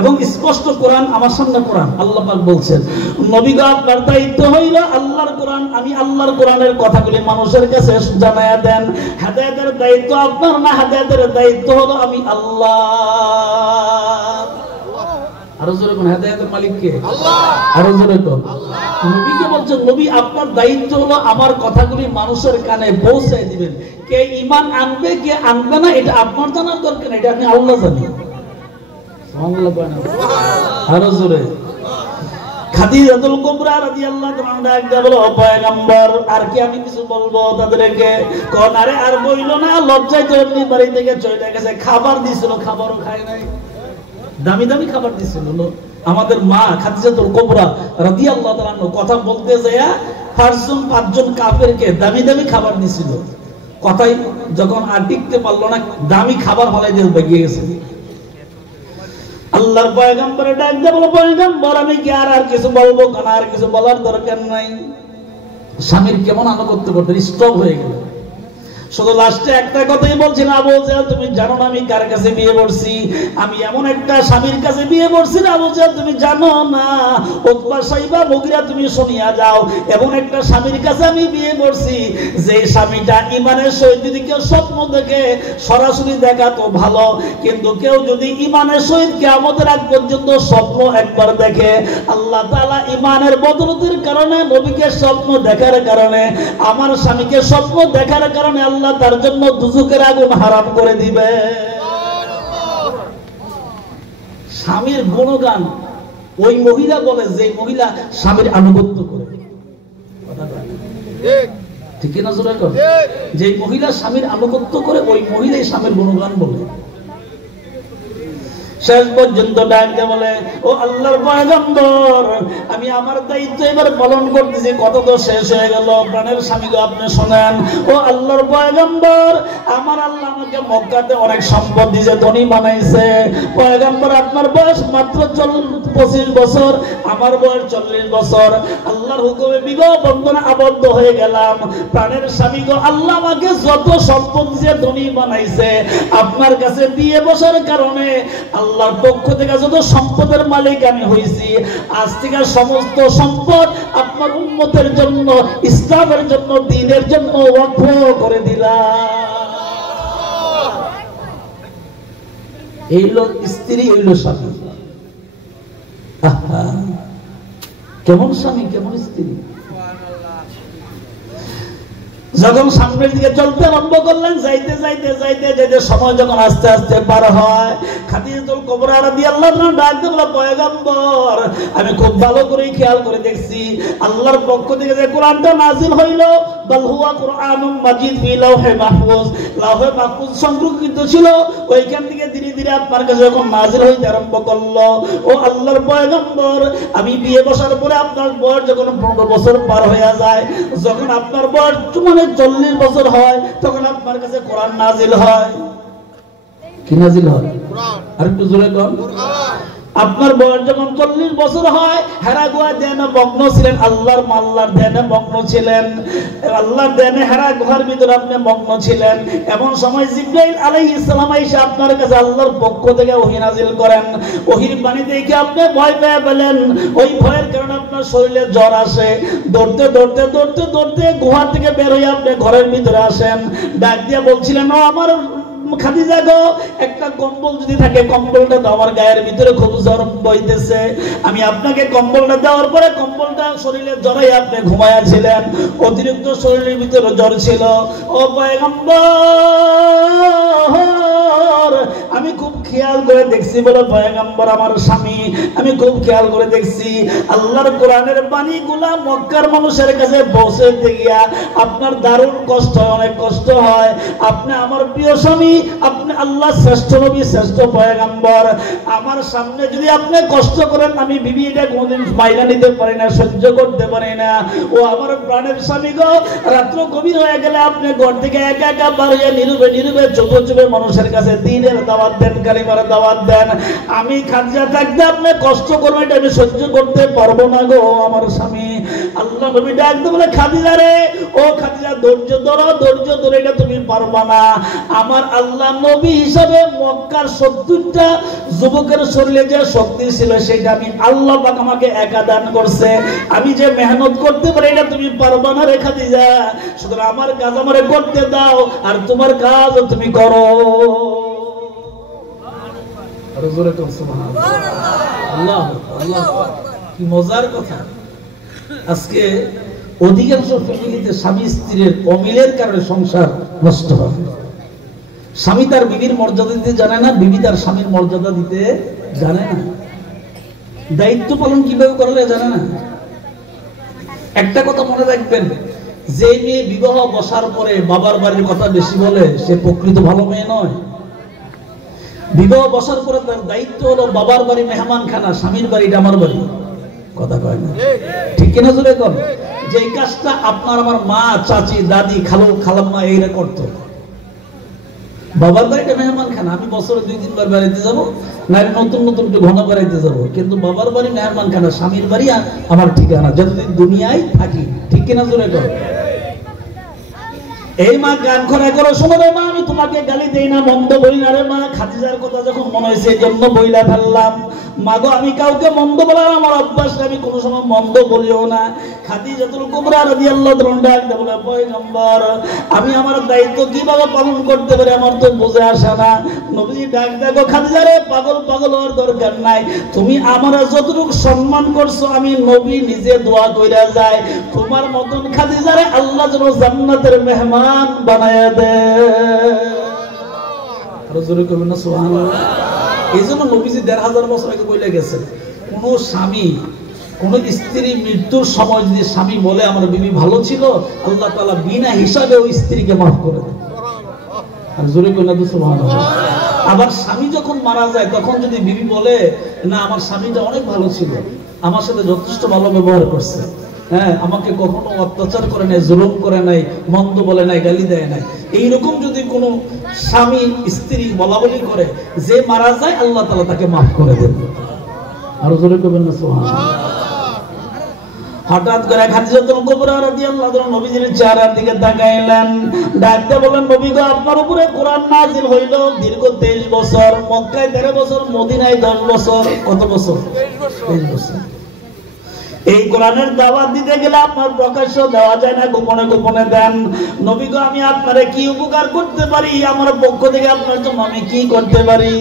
এবং স্পষ্ট কোরআন আমার সামনে কোরআন আল্লাহ পাক বলছেন নবীগণ আপনার দায়িত্ব হইল আল্লাহর কোরআন, আমি আল্লাহর কোরআনের কথাগুলি মানুষের কাছে জানায়া দেন। হেদায়েতের দায়িত্ব আপনার না, হেদায়েতের দায়িত্ব হলো আমি আল্লাহ। আরো জোরে কোন হেদায়েতের মালিক কে? আল্লাহ। আরো জোরে কোন আল্লাহ। নবীকে বলছেন নবী আপনার দায়িত্ব হলো আমার কথাগুলি মানুষের কানে পৌঁছে দিবেন। কে ঈমান আনবে কে আনবে না এটা আপনার জানার দরকার নেই, এটা আপনি আল্লাহ জানেন। আরো জোরে খাদিজাতুল কুবরা রাদিয়াল্লাহু তাআলা একটা বলো পয়গম্বর আর কি আমি কিছু বলবো তাদেরকে? কোন আরে আর বইলো না, লজ্জায় তো এমনি বাড়ি থেকে চলে গেছে। খাবার দিছিল, খাবারও খায় নাই, দামি দামি খাবার দিছিল। আমাদের মা খাদিজাতুল কুবরা রাদিয়াল্লাহু তাআলা কথা বলতে যায় পাঁচজন কাফেরকে দামি দামি খাবার দিছিল। কথাই যখন আর টিকতে পারলো না দামি খাবার ফলাই দিয়ে বেরিয়ে গেছে। আল্লাহর পয়গম্বরে ডাক দিয়ে বলো পয়গম্বর আমি কি আর কিছু বলবো? কেন আর কিছু বলার দরকার নাই। স্বামীর কেমন আনুগত্য করতে স্টপ হয়ে গেল। শুধু লাস্টে একটা কথাই বলছি না, আবু জাহেল তুমি জানো না আমি কার কাছে বিয়ে করছি? আমি এমন একটা স্বামীর কাছে বিয়ে করছি না আবু জাহেল তুমি জানো না। উতবা সাইবা মুগিরা তুমি শুনিয়া যাও, এমন একটা স্বামীর কাছে আমি বিয়ে করছি যে স্বামীটা ঈমানের সহিত যদি কেউ স্বপ্ন দেখে সরাসরি দেখা তো ভালো, কিন্তু কেউ যদি ঈমানের সহিত কিয়ামতের আগ পর্যন্ত স্বপ্ন একবার দেখে আল্লাহ তাআলা ঈমানের বদলতের কারণে নবীকে স্বপ্ন দেখার কারণে আমার স্বামীকে স্বপ্ন দেখার কারণে আল্লাহ তার জন্য দুজকের আগুন হারাম করে দিবে। স্বামীর গুণগান ওই মহিলা বলে যে মহিলা স্বামীর আনুগত্য করে, ঠিক না জোরে কর? যে মহিলা স্বামীর আনুগত্য করে ওই মহিলাই স্বামীর গুণগান বলে। শেষ পর্যন্ত ডাক দিয়ে বলে ও আল্লাহর পয়গম্বর আমি আমার দায়িত্ব এবার পালন করতেছি, কত তো শেষ হয়ে গেল। প্রাণের স্বামী গো আপনি শোনেন, ও আল্লাহর পয়গম্বর আমার আল্লাহ আমাকে মক্কাতে অনেক সম্পদ দিয়েছে, ধনী বানাইছে। পয়গম্বর আপনার বয়স মাত্র 25 বছর, আমার বয়স 40 বছর। আল্লাহর হুকুমে বিবাহ বন্ধনে আবদ্ধ হয়ে গেলাম। প্রাণের স্বামী গো আল্লাহ আমাকে যত সম্পদ দিয়ে ধনী বানাইছে, আপনার কাছে বিয়ে বসার কারণে আল্লাহর পক্ষ থেকে যত সম্পদের মালিক আমি হইছি, আজ থেকে সমস্ত সম্পদ আপনার উম্মতের জন্য, ইসলামের জন্য, দ্বীনের জন্য ওয়াকফ করে দিলাম। এই লোক স্ত্রী, এই লোক স্বামী। কেমন স্বামী কেমন স্ত্রী। যখন সামনের দিকে চলতে আরম্ভ করলেন, যাইতে যাইতে যাইতে যাইতে সময় যখন আস্তে আস্তে পার হয়, খাদিজাতুল কুবরা রাদিয়াল্লাহু তাআলা ডাক দিয়ে বলে পয়গম্বর আমি খুব ভালো করে খেয়াল করে দেখছি আল্লাহর পক্ষ থেকে যে কোরআনটা নাযিল হইল বাল হুয়া কুরআনুম মাজিদ ফি লাওহে মাহফুজ, লাওহে মাহফুজ সংরক্ষিত ছিল, ওইখান থেকে ধীরে ধীরে আপনার কাছে যখন নাযিল হইতে আরম্ভ করলো, ও আল্লাহর পয়গম্বর আমি বিয়ে বসার পরে আপনার বয়স যখন 15 বছর পার হয়ে যায়, যখন আপনার বয়স 40 বছর হয়, তখন আপনার কাছে কোরআন নাযিল হয়। কি নাযিল হয়? কোরআন। আর একটু জোরে কোন কোরআন। আপনার বয়স যখন 40 বছর হয়, হেরা গুহা ধ্যানে মগ্ন ছিলেন, আল্লাহর মাল্লার ধ্যানে মগ্ন ছিলেন, আল্লাহর ধ্যানে হেরা গুহার ভিতরে আপনি মগ্ন ছিলেন। এমন সময় জিবরাইল আলাইহিস সালাম এসে আপনার কাছে আল্লাহর পক্ষ থেকে ওহী নাযিল করেন। ওহীর বাণী দেখে আপনি ভয় পেয়ে গেলেন, ওই ভয়ের কারণে আপনার শরীরে জ্বর আসে। দৌড়তে দৌড়তে দৌড়তে দৌড়তে গুহা থেকে বের হয়ে আপনি ঘরের ভিতরে আসেন। ডাক দিয়ে বলছিলেন ও আমার খাদিজা গো, একটা কম্বল যদি থাকে কম্বলটা দাও, আমার গায়ের ভিতরে খুব জ্বর বইতেছে। আমি আপনাকে কম্বলটা দেওয়ার পরে কম্বলটা শরীরে জড়াই আপনি ঘুমায়াছিলেন, অতিরিক্ত শরীরের ভিতরে জ্বর ছিল। ও পয়গম্বর আমি খুব খেয়াল করে দেখছি, বলে পয়গম্বর আমার স্বামী আমি খুব খেয়াল করে দেখছি আল্লাহর কোরআনের বাণীগুলা মক্কার মানুষের কাছে পৌঁছাতে গিয়া আপনার দারুণ কষ্ট হয়, অনেক কষ্ট হয়। আপনি আমার প্রিয় স্বামী আপনি আল্লাহ শ্রেষ্ঠ নবী, শ্রেষ্ঠ পয়গম্বর, আমার সামনে যদি আপনি কষ্ট করেন, আমি বিবি এটা কোনদিন মাইনা নিতে পারি না, সহ্য করতে পারি না। ও আমার প্রাণের স্বামী গো, রাত্র গভীর হয়ে গেলে আপনি ঘর থেকে একা একা বাড়িয়ে নীরবে নীরবে চুপে চুপে মানুষের কাছে দ্বীনের দাওয়াত দেন, কালিমার দাওয়াত দেন। আমি খাদিজা থাকতে আপনি কষ্ট করবেন, এটা আমি সহ্য করতে পারবো না গো আমার স্বামী। আল্লাহ নবী ডাকতে বলে, খাদিজা রে, ও খাদিজা ধৈর্য ধরো, ধৈর্য ধরে, এটা তুমি পারবা না। আমার আল্লাহ নবী হিসাবে মক্কার 70টা যুবকের শরীরে যে শক্তি ছিল সেটা আমি আল্লাহ পাক আমাকে একা দান করছে। আমি যে মেহনত করতে পারি এটা তুমি পারবা না রে খাদিজা, সুতরাং আমার কাজ আমারে করতে দাও আর তোমার কাজ তুমি করো। আরে জোরে তো সুবহানাল্লাহ, আল্লাহ আল্লাহ, কি মজার কথা। আজকে অধিকাংশ ফ্যামিলিতে স্বামী স্ত্রীর অমিলের কারণে সংসার নষ্ট হয়। স্বামী তার বিবির মর্যাদা দিতে জানে না, বিবি তার স্বামীর মর্যাদা দিতে জানে না, দায়িত্ব পালন কিভাবে করলে জানে না। একটা কথা মনে রাখবেন, যে মেয়ে বিবাহ বসার পরে বাবার বাড়ির কথা বেশি বলে সে প্রকৃত ভালো মেয়ে নয়। বিবাহ বসার পরে তার দায়িত্ব হলো বাবার বাড়ি মেহমান খানা, স্বামীর বাড়িটা আমার বাড়ি। কথা কয় না, ঠিক কিনা জোরে কর। যে কাজটা আপনার আমার মা, চাচি, দাদি, খালু, খালাম্মা এইরা করতো। বাবার বাড়িটা মেহমান খানা, আমি বছরে 2-3 বার বেড়াইতে যাবো, না নতুন নতুন একটু ঘন বেড়াইতে যাবো, কিন্তু বাবার বাড়ি মেহমান খানা, স্বামীর বাড়ি আমার ঠিকানা, যতদিন দুনিয়ায় থাকি। ঠিক কিনা জোরে কর। এই মা গান খরা করো, শোনো রে মা, আমি তোমাকে গালি দেই না, মন্দ বলি না রে মা, খাদিজার কথা যখন মনে হয়েছে এই জন্য বইলা ফেললাম। মা গো, আমি কাউকে মন্দ বলার আমার অভ্যাস, আমি কোনো সময় মন্দ বলিও না। খাদিজাতুল কুবরা রাদিয়াল্লাহু তাআলা বলে, পয়গম্বর, আমি আমার দায়িত্ব কিভাবে পালন করতে পারি আমার তো বুঝে আসে না। নবীজি ডাক দেখো, খাদিজা রে, পাগল পাগল হওয়ার দরকার নাই, তুমি আমার যতটুকু সম্মান করছো আমি নবী নিজে দোয়া কইরা যায়, তোমার মতন খাদিজা রে আল্লাহ যেন জান্নাতের মেহমান বানায়া দে। আর জোরে কইবেন না সুবহানাল্লাহ। এই জন্য নবীজি 1500 বছর আগে বলে গেছে, কোন স্বামী, কোন স্ত্রী মৃত্যুর সময় যদি স্বামী বলে আমার বিবি ভালো ছিল, আল্লাহ তাআলা বিনা হিসাবে ওই স্ত্রীকে মাফ করে দেন। আর জোরে কইবেন না সুবহানাল্লাহ। আবার স্বামী যখন মারা যায় তখন যদি বিবি বলে, না আমার স্বামীটা অনেক ভালো ছিল, আমার সাথে যথেষ্ট ভালো ব্যবহার করছে, হ্যাঁ, আমাকে কখনো অত্যাচার করে নাই, জুলুম করে নাই, মন্দ বলে নাই, গালি দেয় নাই, এইরকম যদি কোনো স্বামী স্ত্রী বলা বলি করে, যে মারা যায় আল্লাহ তাআলা তাকে মাফ করে দেন। আর জোরে কইবেন না সুবহানাল্লাহ। হঠাৎ করে খাদিজাতুল কুবরা রাদিয়াল্লাহু তাআলা নবীজির চেহারার দিকে তাকাইলেন, ডাকতে বলেন, নবী গো, আপনার উপরে কোরআন নাযিল হইল দীর্ঘ 23 বছর, মক্কায় 13 বছর, মদিনায় 10 বছর। কত বছর? 23 বছর। এই কোরআনের দাওয়াত দিতে গেলে আপনার প্রকাশ্য দেওয়া যায় না, গোপনে গোপনে দেন। নবী গো, আমি আপনারে কি উপকার করতে পারি, আমার পক্ষ থেকে আপনার জন্য আমি কি করতে পারি?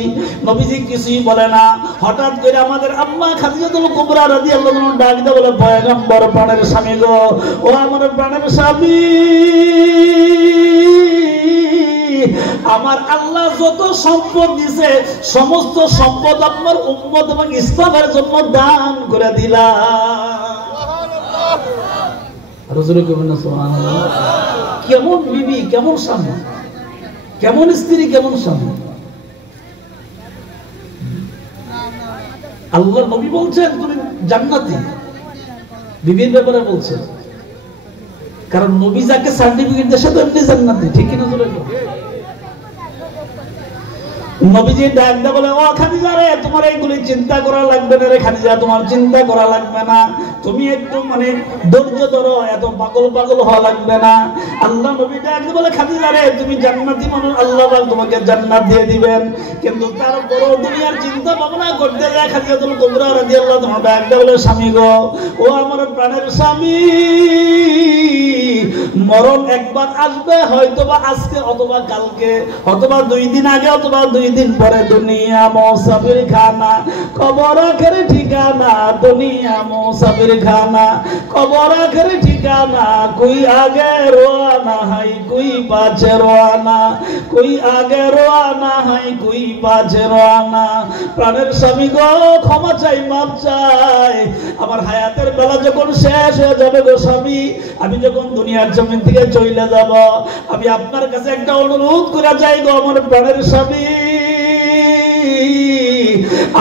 নবীজি কিছুই বলে না। হঠাৎ করে আমাদের আম্মা খাদিজাতুল কুবরা রাদিয়াল্লাহু তাআলা ডাক দিয়ে বলে, পয়গম্বর, প্রাণের স্বামী গো, ও আমার প্রাণের স্বামী, আমার আল্লাহ যত সম্পদ দিছে সমস্ত সম্পদ আপনার উম্মত এবং ইসলামের জন্য দান করে দিলাম। কেমন বিবি, কেমন স্বামী, কেমন স্ত্রী, কেমন স্বামী। আল্লাহ নবী বলছেন তুমি জান্নাতি, বিবির ব্যাপারে বলছেন, কারণ নবী যাকে সার্টিফিকেট দেশে তো এমনি জান্নাতি। ঠিক কিনা? নবীজি ডাক দিয়ে বলে, ও খাদিজা রে, তোমার এইগুলি চিন্তা করা লাগবে না রে খাদিজা, তোমার চিন্তা করা লাগবে না, তুমি একটু ধৈর্য ধরো, এত পাগল পাগল হওয়া লাগবে না। আল্লাহ নবী ডাক দিয়ে বলে, খাদিজা রে, তুমি জান্নাতি মানুষ, আল্লাহ পাক তোমাকে জান্নাত দিয়ে দিবেন, কিন্তু তারপরও দুনিয়ার চিন্তা ভাবনা করতে যায়। খাদিজাতুল কুবরা রাদিয়াল্লাহু তাআলা ডাক দিয়ে বলে, স্বামী গো, ও আমার প্রাণের স্বামী, মরণ একবার আসবে, হয়তোবা আজকে অথবা কালকে, অথবা 2 দিন আগে, অথবা 2 দিন পরে দুনিয়া মুসাফির খানা, কবর আখের ঠিকানা, দুনিয়া মুসাফির খানা, কবর আখের ঠিকানা। কোই আগে রওনা হয়, কোই পাছে রওনা, কোই আগে রওনা হয়, কোই পাছে রওনা। প্রাণের স্বামী গো ক্ষমা চাই, মাপ চাই, আমার হায়াতের বেলা যখন শেষ হয়ে যাবে গো স্বামী, আমি যখন দুনিয়ার জমিন থেকে চলে যাব, আমি আপনার কাছে একটা অনুরোধ করে যাই গো আমার প্রাণের স্বামী,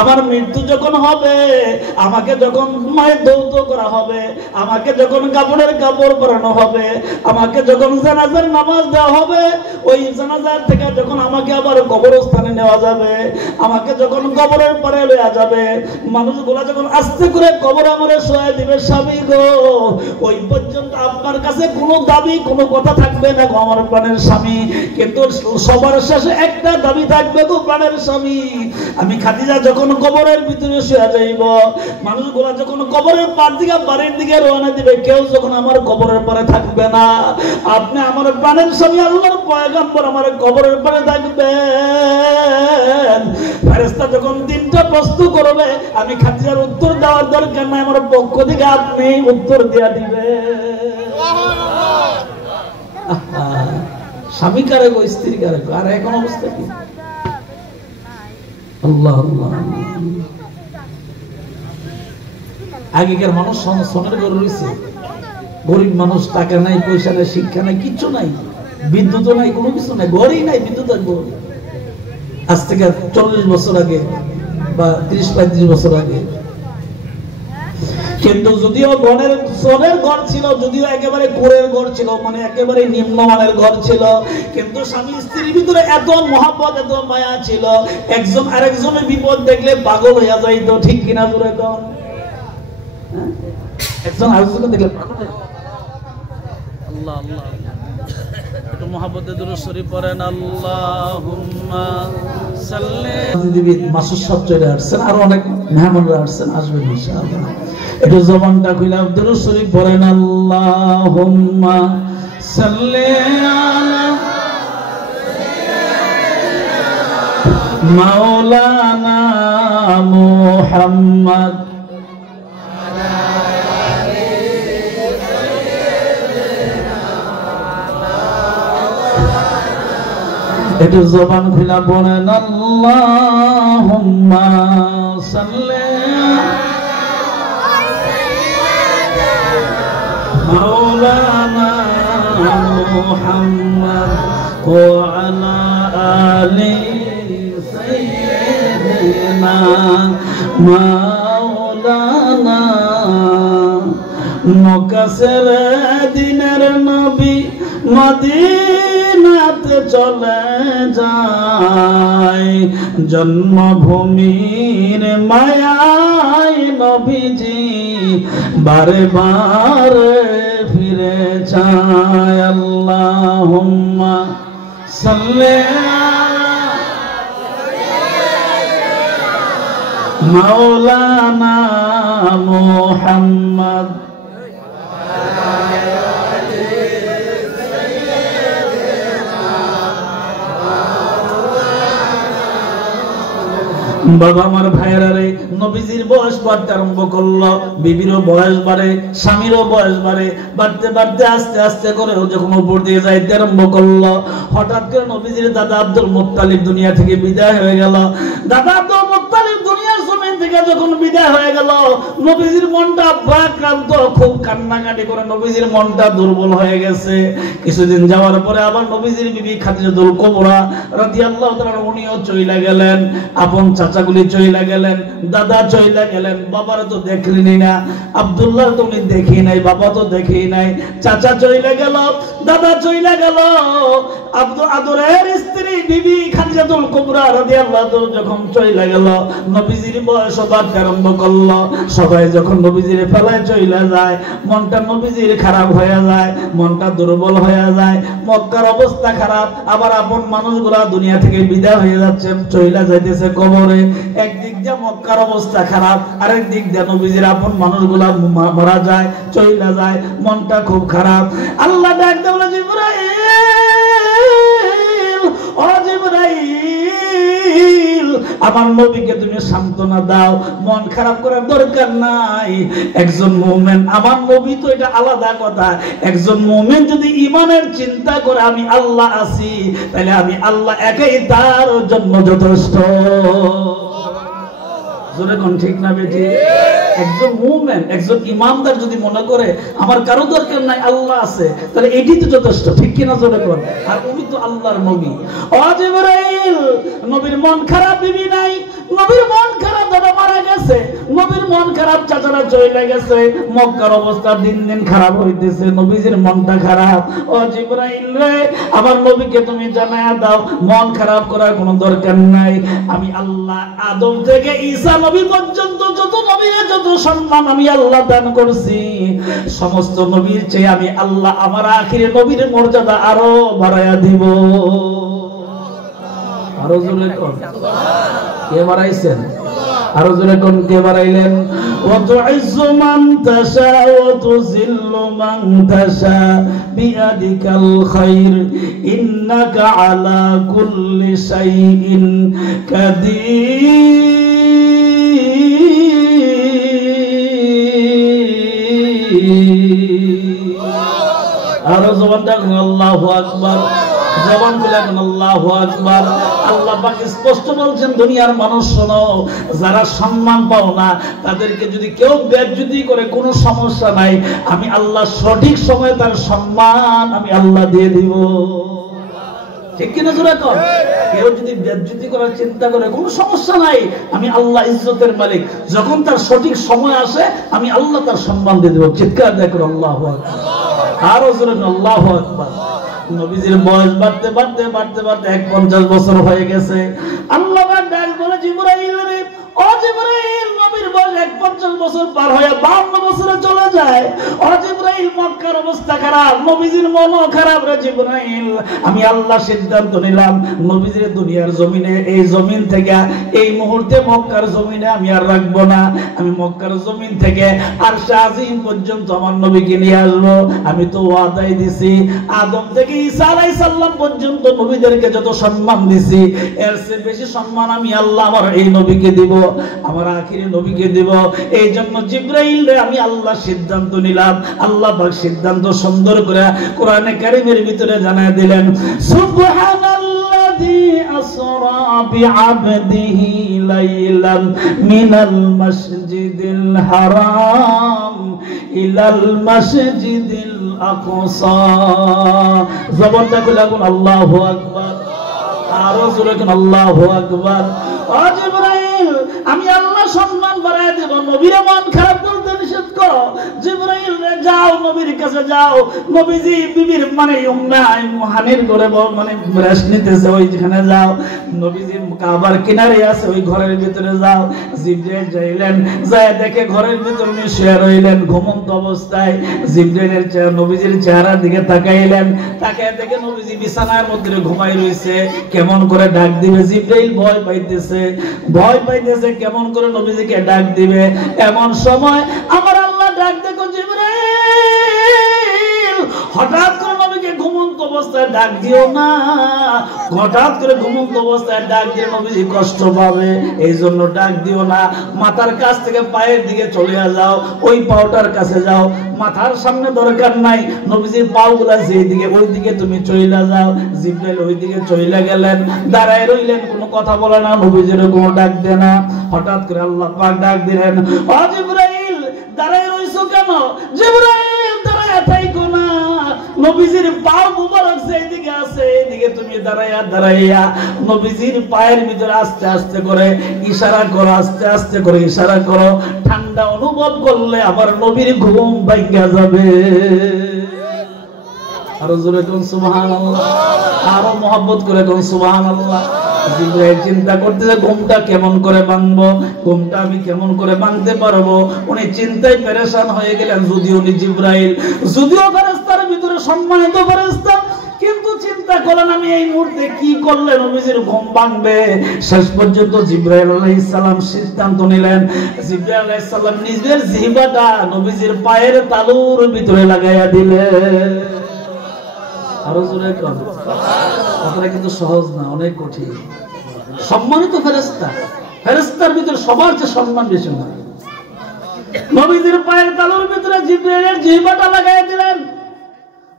আমার মৃত্যু যখন হবে, আমাকে যখন মায়ের দৌত করা হবে, আমাকে যখন কাপড়ের কাপড় পরানো হবে, আমাকে যখন জানাজার নামাজ দেওয়া হবে, ওই জানাজার থেকে যখন আমাকে আবার কবরস্থানে নেওয়া যাবে, আমাকে যখন কবরের পারে লইয়া যাবে, মানুষগুলা যখন আস্তে করে কবর আমারে শোয়া দিবে স্বামী গো, ওই পর্যন্ত আপনার কাছে কোনো দাবি কোনো কথা থাকবে না গো আমার প্রাণের স্বামী। কিন্তু সবার শেষে একটা দাবি থাকবে গো প্রাণের স্বামী, আমি খাদিজা যখন কবরের ভিতরে শুয়ে যাইব, মানুষগুলা যখন কবরের পার দিকে বাড়ির দিকে রওনা দিবে, কেউ যখন আমার কবরের পারে থাকবে না, আপনি আমার প্রাণের স্বামী আল্লাহর পয়গম্বর আমার কবরের পারে থাকবেন। ফেরেশতা যখন তিনটা প্রশ্ন করবে, আমি খাদিজার উত্তর দেওয়ার দরকার নাই, আমার পক্ষ থেকে আপনি উত্তর দিয়া দিবেন। স্বামী কারে গো, স্ত্রী কারে গো, আর এখন অবস্থা কি? আল্লাহ আল্লাহ। আগেকার মানুষ সোনার ঘরে রয়েছে, গরিব মানুষ, টাকা নাই, পয়সা নাই, শিক্ষা নাই, কিচ্ছু নাই, বিদ্যুৎ নাই, কোনো কিছু নাই, ঘরেই নাই বিদ্যুৎ। আজ থেকে 40 বছর আগে বা 30-35 বছর আগে। কিন্তু যদিও সোনের ঘর ছিল, যদিও একেবারে কুড়ের ঘর ছিল, মানে একেবারে নিম্নমানের ঘর ছিল, কিন্তু স্বামী স্ত্রীর ভিতরে এত মহব্বত, এত মায়া ছিল, একজন আরেকজনের বিপদ দেখলে পাগল হইয়া যাইত, ঠিক কিনা জোরে কোন? একজন আরেকজনকে দেখলে পাগল হয়ে যায়। আল্লাহ আল্লাহ, একটু মহব্বতে দুরূদ শরীফ পড়েন। আল্লাহুম্মা সাল্লি। মাসুদ সাহেব চলে আসছেন, আরো অনেক মেহমানরা আসছেন, আসবেন ইনশাআল্লাহ। একটু জবানটা খুলে দুরূদ শরীফ পড়েন। আল্লাহুম্মা সাল্লি আলা মাওলানা মুহাম্মদ। একটু জবান খুলে পড়েন। আল্লাহুম্মা সাল্লি মাওলানা মুহাম্মদ ওয়া আলা আলি সাইয়্যিদিনা মাওলানা। মক্কার দিনের নবী মদিনাতে চলে যায়, জন্মভূমির মায়ায় নবীজি বারে বারে ফিরে যায়। আল্লাহুম্মা সাল্লি মাওলানা মুহাম্মদ। বাবা আমার ভাইয়েরা রে, নবীজির বয়স বাড়তে আরম্ভ করলো, বিবিরও বয়স বাড়ে, স্বামীরও বয়স বাড়ে, বাড়তে বাড়তে আস্তে আস্তে করে যখন উপর দিয়ে যাইতে আরম্ভ করলো, হঠাৎ করে নবীজির দাদা আব্দুল মুত্তালিব দুনিয়া থেকে বিদায় হয়ে গেল। দাদা আব্দুল মুত্তালিব দুনিয়ার জমিন থেকে যখন বিদায় হয়ে গেল, নবীজির মনটা ভারাক্রান্ত, খুব কান্নাকাটি করে নবীজির মনটা দুর্বল হয়ে গেছে। কিছুদিন যাওয়ার পরে আবার নবীজির বিবি খাদিজাতুল কুবরা রাদিয়াল্লাহু তাআলা উনিও চলে গেলেন, আপন চাচাগুলি চলে গেলেন, দাদা চলে গেলেন, বাবার তো দেখলেনই না, আব্দুল্লাহ তুমি দেখি নাই, বাবা তো দেখি নাই, চাচা চলে গেল, দাদা চলে গেল, আদরের স্ত্রী বিবি খাদিজাতুল কুবরা রাদিয়াল্লাহু তাআলা যখন চলে গেল, নবীজির বয়স বাড়তে আরম্ভ করলো। সবাই যখন নবীজির ফেলায় চলে যায়, মনটা নবীজির খারাপ হয়ে যায়, মনটা দুর্বল হয়ে যায়, মক্কার অবস্থা খারাপ, আবার আপন মানুষগুলা দুনিয়া থেকে বিদায় হয়ে যাচ্ছে, চলে যাইতেছে কবরে। একদিক দিয়ে মক্কার অবস্থা খারাপ, আরেক দিক দিয়ে নবীজির আপন মানুষগুলা মারা যায়, চলে যায়, মনটা খুব খারাপ। আল্লাহ ডাকতে বলে, জিবরাইল, ও জিবরাইল, জিবরাইল আমার নবীকে তুমি সান্ত্বনা দাও, মন খারাপ করার দরকার নাই। একজন মুমিন, আমার নবী তো এটা আলাদা কথা, একজন মুমিন যদি ঈমানের চিন্তা করে আমি আল্লাহ আছি, তাহলে আমি আল্লাহ একাই তার জন্য যথেষ্ট। জোরে কোন ঠিক না বেটি? একজন মুমিন, একজন ইমানদার যদি মনে করে আমার কারো দরকার নাই, আল্লাহ আছে, তাহলে এটাই তো যথেষ্ট, ঠিক কিনা? জোরে কোন। আর উনি তো আল্লাহর নবী। ও জিবরাইল, নবীর মন খারাপ বিবি নাই, নবীর মন খারাপ দাদা মারা গেছে, নবীর মন খারাপ চাচারা চলে গেছে, মক্কার অবস্থা দিন দিন খারাপ হইতেছে, নবীজির মনটা খারাপ। ও জিবরাইল রে, আমার নবীকে তুমি জানায়া দাও মন খারাপ করার কোনো দরকার নাই। আমি আল্লাহ আদম থেকে ঈসা নবী পর্যন্ত যত নবীর যত সম্মান আমি আল্লাহ দান করছি, সমস্ত নবীর চেয়ে আমি আল্লাহ আমার আখিরে নবীর মর্যাদা আরো বাড়ায়া দিব। আরো জোরে কোন কে বাড়াইছেন? আরো জোরে কোন কে বাড়াইলেন? ওয়া তুইজ্জু মান তাশা ওয়া তুযিল্লু মান তাশা বিয়াদিকাল খায়র ইন্নাকা আলা কুল্লি শাইইন কাদির। আরো জবানটা আল্লাহু আকবার, জবান খুলে এখন আল্লাহু আকবার। আল্লাহ পাক স্পষ্ট বলছেন, দুনিয়ার মানুষ শোনো, যারা সম্মান পাও না তাদেরকে যদি কেউ বেইজ্জতি করে কোনো সমস্যা নাই, আমি আল্লাহ সঠিক সময়ে তার সম্মান আমি আল্লাহ দিয়ে দিব। ঠিক কিনা জোরে কর? কেউ যদি বেইজ্জতি করার চিন্তা করে কোনো সমস্যা নাই, আমি আল্লাহ ইজ্জতের মালিক, যখন তার সঠিক সময় আসে আমি আল্লাহ তার সম্মান দিয়ে দেব। চিৎকার দেখো আল্লাহু আকবার, আরো জোরে আল্লাহু আকবার। নবীজির বয়স বাড়তে বাড়তে বাড়তে বাড়তে 50 বছর হয়ে গেছে। আল্লাহ পাক ডাক বলে, জিবরাইল রে, ও জিবরাইল, নবীর বয়স 50 বছর পার হয়ে 52 বছরে চলে যায়। ও জিবরাইল, মক্কার অবস্থা খারাপ, নবীজির মনও খারাপ রে জিবরাইল। আমি আল্লাহ সিদ্ধান্ত নিলাম, নবীজির দুনিয়ার জমিনে, এই জমিন থেকে এই মুহূর্তে মক্কার জমিনে আমি আর রাখবো না। আমি মক্কার জমিন থেকে আরশে আজিম পর্যন্ত আমার নবীকে নিয়ে আসবো। আমি তো ওয়াদাই দিছি, আদম থেকে ঈসা আলাইহিস সালাম পর্যন্ত নবীদেরকে যত সম্মান দিছি, এর চেয়ে বেশি সম্মান আমি আল্লাহ আমার এই নবীকে দিব, আমার আখিরি নবীকে দিব। এই জন্য জিবরাইল রে আমি আল্লাহ সিদ্ধান্ত নিলাম। আল্লাহ পাক সিদ্ধান্ত সুন্দর করে কোরআনে কারীমের ভিতরে জানায় দিলেন, সুবহানাল্লাযী আসরা বিআবদিহি লাইলান মিনাল মাসজিদিল হারাম ইলাল মাসজিদিল আকসা। জবানটা খুলে বলুন আল্লাহু আকবার, আরো জোরে বলুন আল্লাহু আকবার। ও জিবরাইল, আমি আল্লাহ সম্মান বাড়ায় দেব, নবীর মন খারাপ করতে নিষেধ করো। জিবরাইল রে, যাও নবীর কাছে যাও। নবীজি বিবির মানে উম্মে হানির ঘরে মানে রেস্ট নিতেছে, ওইখানে যাও। নবীজি কাবার কিনারে আছে, ওই ঘরের ভিতরে যাও। জিবরাইল যাইলেন, যায় দেখে ঘরের ভিতরে উনি শুয়ে রইলেন ঘুমন্ত অবস্থায়। জিবরাইলের নবীজির চেহারার দিকে তাকাইলেন, তাকায় দেখে নবীজি বিছানার মধ্যে ঘুমাই রইছে। কেমন করে ডাক দিবে? জিবরাইল ভয় পাইতেছে, ভয় পাইতেছে, কেমন করে নবীজিকে ডাক দিবে? এমন সময় আমার আল্লাহ ডাক দেখো, জিবরাইল হঠাৎ করে নবীকে ঘুমন্ত অবস্থায় ডাক দিও না। হঠাৎ করে ঘুমন্ত অবস্থায় ডাক দিয়ে নবীজি কষ্ট পাবে, এই জন্য ডাক দিও না। মাথার কাছ থেকে পায়ের দিকে চলে যাও, ওই পাওটার কাছে যাও, মাথার সামনে দরকার নাই, নবীজির পাওগুলা যেই দিকে ওই দিকে তুমি চলে যাও। জিবরাইল ওই দিকে চলে গেলেন, দাঁড়ায় রইলেন, কোনো কথা বলে না, নবীজির কোনো ডাক দেয় না। হঠাৎ করে আল্লাহ পাক ডাক দিলেন, ও জিবরাইল, দাঁড়ায় রইছো কেন? জিবরাইল, দাঁড়ায় থাইকো না, নবীজির পাও মুবারক যেদিকে আছে এইদিকে তুমি দাঁড়াইয়া দাঁড়াইয়া নবীজির পায়ের ভিতরে আস্তে আস্তে করে ইশারা করো, আস্তে আস্তে করে ইশারা করো। ঠান্ডা অনুভব করলে আবার নবীর ঘুম ভাঙা যাবে। আরো জোরে কোন সুবহানাল্লাহ, আরো মহব্বত করে কোন সুবহানাল্লাহ। জিবরাইল চিন্তা করতেছে ঘুমটা কেমন করে ভাঙবো, ঘুমটা আমি কেমন করে ভাঙতে পারবো। উনি চিন্তায় পেরেশান হয়ে গেলেন। যদিও উনি জিবরাইল, যদিও ফেরেশতার ভিতরে সম্মানিত ফেরেশতা, কিন্তু চিন্তা করেন আমি এই মুহূর্তে কি করলে নবীজির ঘুম ভাঙবে। শেষ পর্যন্ত জিবরাইল আলাইহিস সালাম সিদ্ধান্ত নিলেন, জিবরাইল আলাইহিস সালাম নিজের জিহ্বাটা নবীজির পায়ের তালুর ভিতরে লাগাইয়া দিলেন। আরো জোরে কথা, কথাটা কিন্তু সহজ না, অনেক কঠিন। সম্মানিত ফেরেশতা, ফেরেশতার ভিতরে সবার চেয়ে সম্মান বেশি না। নবীদের পায়ের তালুর ভিতরে জিবরাইলের জিহ্বাটা লাগাই দিলেন।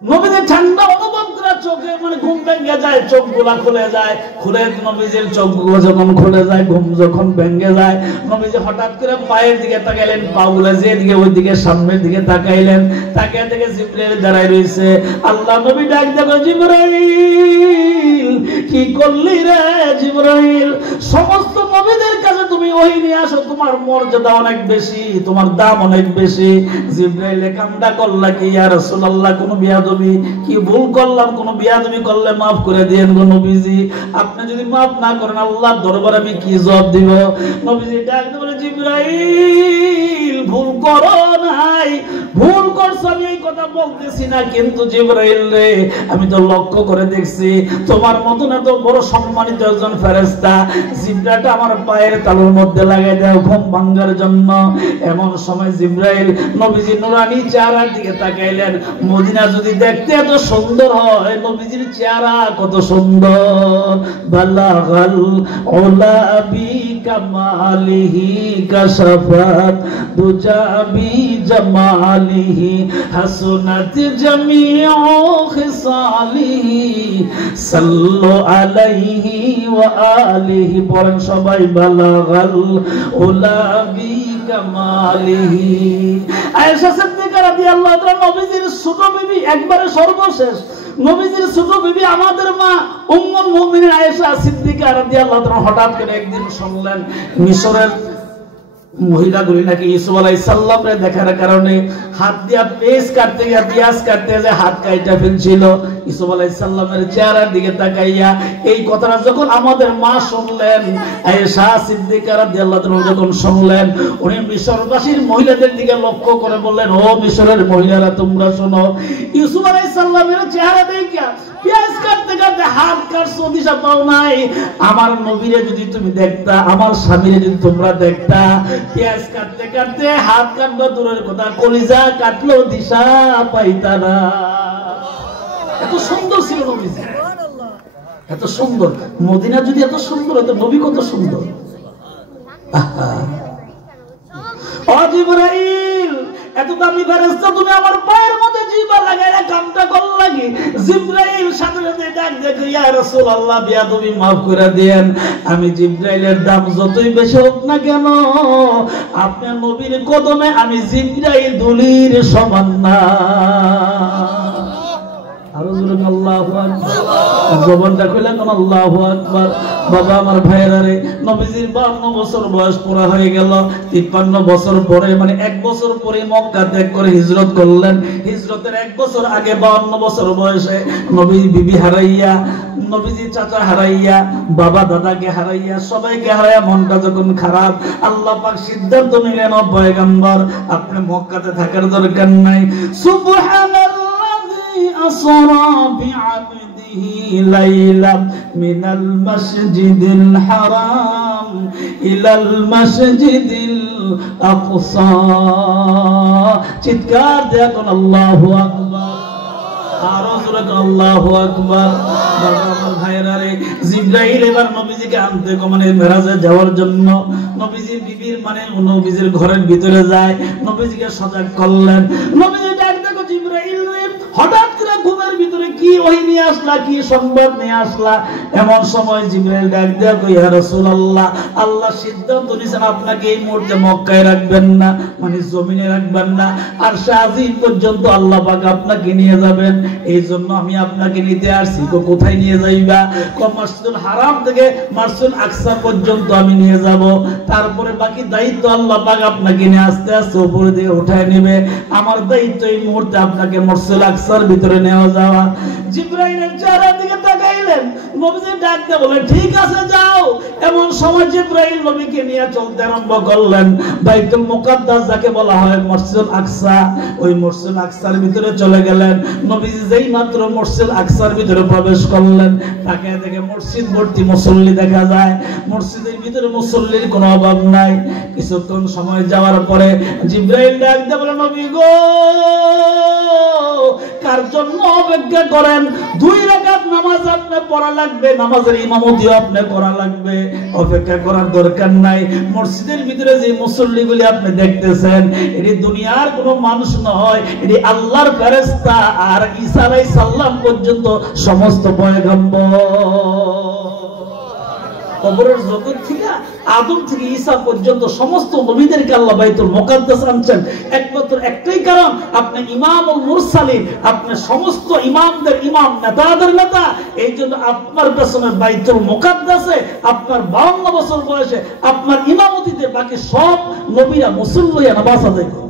নবীদের ঠান্ডা অনুভব করে চোখে মানে ঘুম ভেঙে যায়, চোখগুলা খুলে যায়। খুলে নবীজির চোখগুলো যখন খুলে যায়, ঘুম যখন ভেঙে যায়, নবীজি হঠাৎ করে পায়ের দিকে তাকাইলেন, পাগুলা যেদিকে ওইদিকে সামনের দিকে তাকাইলেন। তাকিয়ে থেকে জিবরাইল দাঁড়ায় রয়েছে। আল্লাহ নবী ডাক দেখো, জিবরাইল কি করলি রে জিবরাইল? সমস্ত নবীদের কাছে তুমি ওহী নিয়ে আসো, তোমার মর্যাদা অনেক বেশি, তোমার দাম অনেক বেশি। জিবরাইল কামটা করলা কি ইয়া রাসূলুল্লাহ? কোন বিয়াদবি কি ভুল করলাম? কোন বিয়াদবি করলে মাফ করে দিয়েন গো নবীজি। আপনি যদি মাফ না করেন আল্লাহর দরবারে আমি কি জবাব দিব? নবীজি ডাক দিয়ে বলে, জিবরাইল ভুল করো নাই, ভুল করছো আমি এই কথা বলতেছি না, কিন্তু জিবরাইল রে আমি তো লক্ষ্য করে দেখছি তোমার মতন এত বড় সম্মানিত একজন ফেরেশতা জিবরাটা আমার পায়ের তালুর মধ্যে লাগাই দাও ঘুম ভাঙার জন্য। এমন সময় জিবরাইল নবীজি নুরানি চেহারার দিকে তাকাইলেন। মদিনা যদি দেখতে এত সুন্দর হয়, নবীজির চেহারা কত সুন্দর। বালাগাল উলা বি কামালিহি কাশাফাত দুজাবি জামালিহি হাসনাত জামিউ খিসালিহি সাল্লু আলাইহি ওয়া আলিহি। পড়েন সবাই, বালাগাল উলা বি কামালিহি। আয়েশা সিদ্দিকা রাদিয়াল্লাহু তাআলা নবীজির ছোট বিবি, একবারে সর্বশেষ নবীজির ছোট বিবি আমাদের মা উম্মুল মুমিনিন আয়েশা সিদ্দিকা রাদিয়াল্লাহু তাআলা হঠাৎ করে একদিন শুনলেন মিশরের মহিলাগুলি নাকি ইউসুফ আলাইহিস সালামের দেখার কারণে হাত দিয়া পেঁয়াজ কাটতে গিয়ে পেঁয়াজ কাটতে যে হাত কাইটা ফেলছিল। ইউসুফ আলাইহিস সালামের চেহারার দিকে তাকাইয়া এই কথাটা যখন আমাদের মা শুনলেন, আয়েশা সিদ্দিকা রাদিয়াল্লাহু তাআলা যখন শুনলেন, উনি মিশরবাসীর মহিলাদের দিকে লক্ষ্য করে বললেন, ও মিশরের মহিলারা তোমরা শোনো, ইউসুফ আলাইহিস সালামের চেহারা দেখিয়া পেঁয়াজ কাটতে কাটতে হাত কাটছো, দিশা পাও নাই। আমার নবীরে যদি তুমি দেখতা, আমার স্বামীরে যদি তোমরা দেখতা, পেঁয়াজ কাটতে কাটতে হাত কাটলো দূরের কথা, কলিজা কাটলো দিশা পাইতা না। এত সুন্দর ছিল নবীজি, এত সুন্দর। মদিনা যদি এত সুন্দর হতো, নবী কত সুন্দর। ও জিবরাইল, এত দামি ফেরেশতা তুমি আমার পায়ের মধ্যে জিহ্বা লাগাইয়া কামটা কর লাগি। জিবরাইল সাথে সাথে ডাক দেখো, ইয়া রাসূলুল্লাহ বিয়াদবি মাফ করে দেন। আমি জিবরাইলের দাম যতই বেশি হোক না কেন, আপনার নবীর কদমে আমি জিবরাইল ধুলির সমান না। আরো জোরে আল্লাহু আকবার। জবানটা খুলে কোন আল্লাহু আকবার। বাবা আমার ভাইয়েরা রে, নবীজির 52 বছর বয়স পুরা হয়ে গেল। 53 বছর পরে মানে 1 বছর পরে মক্কা ত্যাগ করে হিজরত করলেন। হিজরতের 1 বছর আগে 52 বছর বয়সে নবী বিবি হারাইয়া, নবীজি চাচা হারাইয়া, বাবা দাদাকে হারাইয়া, সবাইকে হারাইয়া মনটা যখন খারাপ, আল্লাহ পাক সিদ্ধান্ত নিলেন, ও পয়গম্বর আপনি মক্কাতে থাকার দরকার নাই। সুবহানাল্লাহ أسرى بعبده ليلا من المسجد الحرام إلى المسجد الأقصى চিৎকার দিয়ে কোন আল্লাহু আকবার। আরো জোরে কোন আল্লাহু আকবার। বাবা আমার ভাইরা রে, জিবরাইল এবার নবীজিকে আনতে মানে মেরাজে যাওয়ার জন্য নবীজি বিবির মানে নবীজির ঘরের ভিতরে যায়, নবীজিকে সজাগ করলেন। নবীজি ডাক দেখো, জিবরাইল রে হঠাৎ করে ঘুমের ভিতরে কি ওহী নিয়ে আসলা, কি সংবাদ নিয়ে আসলা? এমন সময় জিবরাইল ডাক দেখো, ইয়া রাসূলুল্লাহ আল্লাহ সিদ্ধান্ত নিয়েছেন আপনাকে এই মুহূর্তে মক্কায় রাখবেন না, মানে জমিনে রাখবেন না, আর শাহজিন পর্যন্ত আল্লাহ পাক আপনাকে নিয়ে যাবেন। এই জন্য আমি আপনাকে নিতে আসছি। কোথায় নিয়ে যাইবা? মসজিদুল হারাম থেকে মসজিদুল আকসা পর্যন্ত আমি নিয়ে যাব, তারপরে বাকি দায়িত্ব আল্লাহ পাক আপনাকে নিয়ে আস্তে আস্তে উপরে দিয়ে উঠায় নেবে। আমার দায়িত্ব এই মুহূর্তে আপনাকে মসজিদুল আকসার ভিতরে নেওয়া যাওয়া। জিবরাইলের চেহারার দিকে তাকাইলেন, নবীজি ডাক দিয়ে বলেন, ঠিক আছে যাও। এমন সময় জিবরাইল নবীকে নিয়ে চলতে আরম্ভ করলেন বাইতুল মুকাদ্দাস, যাকে বলা হয় মসজিদুল আকসা। ওই মসজিদুল আকসার ভিতরে চলে গেলেন। নবীজি যেই মাত্র মসজিদুল আকসার ভিতরে প্রবেশ করলেন, তাকে দেখে মসজিদ ভর্তি মুসল্লি দেখা যায়। মসজিদের ভিতরে মুসল্লির কোনো অভাব নাই। কিছুক্ষণ সময় যাওয়ার পরে জিবরাইল ডাক দিয়ে বলে, নবী গো কার জন্য অপেক্ষা করে করেন 2 রাকাত নামাজ আপনি পড়া লাগবে, নামাজের ইমামতিও আপনি করা লাগবে, অপেক্ষা করার দরকার নাই। মসজিদের ভিতরে যে মুসল্লিগুলি আপনি দেখতেছেন এটি দুনিয়ার কোনো মানুষ নয়, এটি আল্লাহর ফেরেশতা আর ঈসা আলাইহিস সালাম পর্যন্ত সমস্ত পয়গম্বর। কবরের জগৎ থেকে আদম থেকে ঈসা পর্যন্ত সমস্ত নবীদেরকে আল্লাহ বাইতুল মুকাদ্দাস আনছেন একমাত্র একটাই কারণ, আপনি ইমামুল মুরসালিন, আপনি সমস্ত ইমামদের ইমাম, নেতাদের নেতা। এই জন্য আপনার পেছনে বাইতুল মুকাদ্দাসে আপনার 52 বছর বয়সে আপনার ইমামতিতে বাকি সব নবীরা মুসল্লিয়া নামাজ আদায় করে।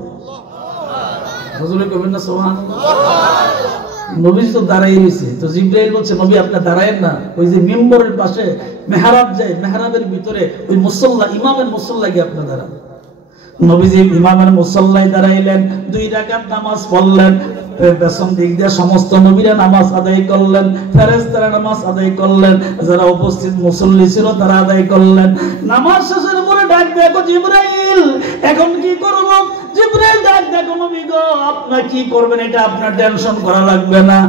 হুজুরে কবেন না সুবহানাল্লাহ। নবী তো দাঁড়াই রয়েছে, তো জিবরাইল বলছে নবী আপনি দাঁড়ায়েন না, ওই যে মিম্বরের পাশে মেহরাব যায়, মেহরাবের ভিতরে ওই মুসল্লা ইমামের মুসল্লা গিয়ে আপনি দাঁড়ান। নবীজি ইমামের মুসল্লায় দাঁড়াইলেন, 2 রাকাত নামাজ পড়লেন, পেছন দিক দিয়ে সমস্ত নবীরা নামাজ আদায় করলেন, ফেরেশতারা নামাজ আদায় করলেন, যারা উপস্থিত মুসল্লি ছিল তারা আদায় করলেন। নামাজ শেষের পরে ডাক দেখো জিবরাইল এখন কি করব? জিবরাইল ডাক দেখো নবী গো আপনি কি করবেন এটা আপনার টেনশন করা লাগবে না,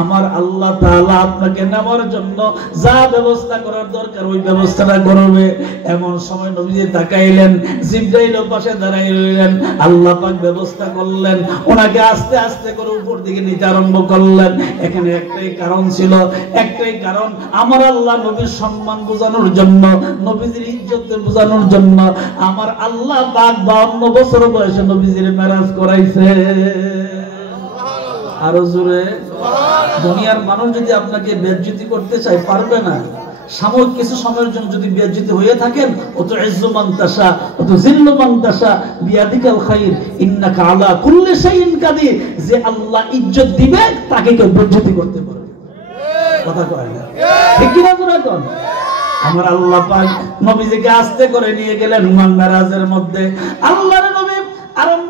আমার আল্লাহ তাআলা আপনাকে নেওয়ার জন্য যা ব্যবস্থা করার দরকার ওই ব্যবস্থাটা করবে। এমন সময় নবীজি তাকাইলেন, জিবরাইলের পাশে দাঁড়াই রইলেন, আল্লাহ পাক ব্যবস্থা করলেন, ওনাকে আস্তে আস্তে করে উপর দিকে নিতে আরম্ভ করলেন। এখানে একটাই কারণ ছিল, একটাই কারণ, আমার আল্লাহ নবীর সম্মান বোঝানোর জন্য, নবীজির ইজ্জত বোঝানোর জন্য আমার আল্লাহ পাক 52 বছর বয়সে নবীজির মেরাজ করাইছে। আরো জোরে দুনিয়ার মানুষ যদি আপনাকে বেইজ্জতি করতে চায় পারবে না। সাময়িক কিছু সময়ের জন্য যদি বেইজ্জতি হয়ে থাকেন, অত ইজ্জু মান তাশা অত জিল্লু মান তাশা বিয়াদিকাল খাইর ইন্নাকা আলা কুল্লি শাইইন কাদির। যে আল্লাহ ইজ্জত দিবে তাকে কেউ বেইজ্জতি করতে পারবে কথা কয় না, ঠিক কি না জোরে কোন? আমার আল্লাহ পাক নবীজিকে আস্তে করে নিয়ে গেলেন মেরাজের মধ্যে। আল্লাহর নবী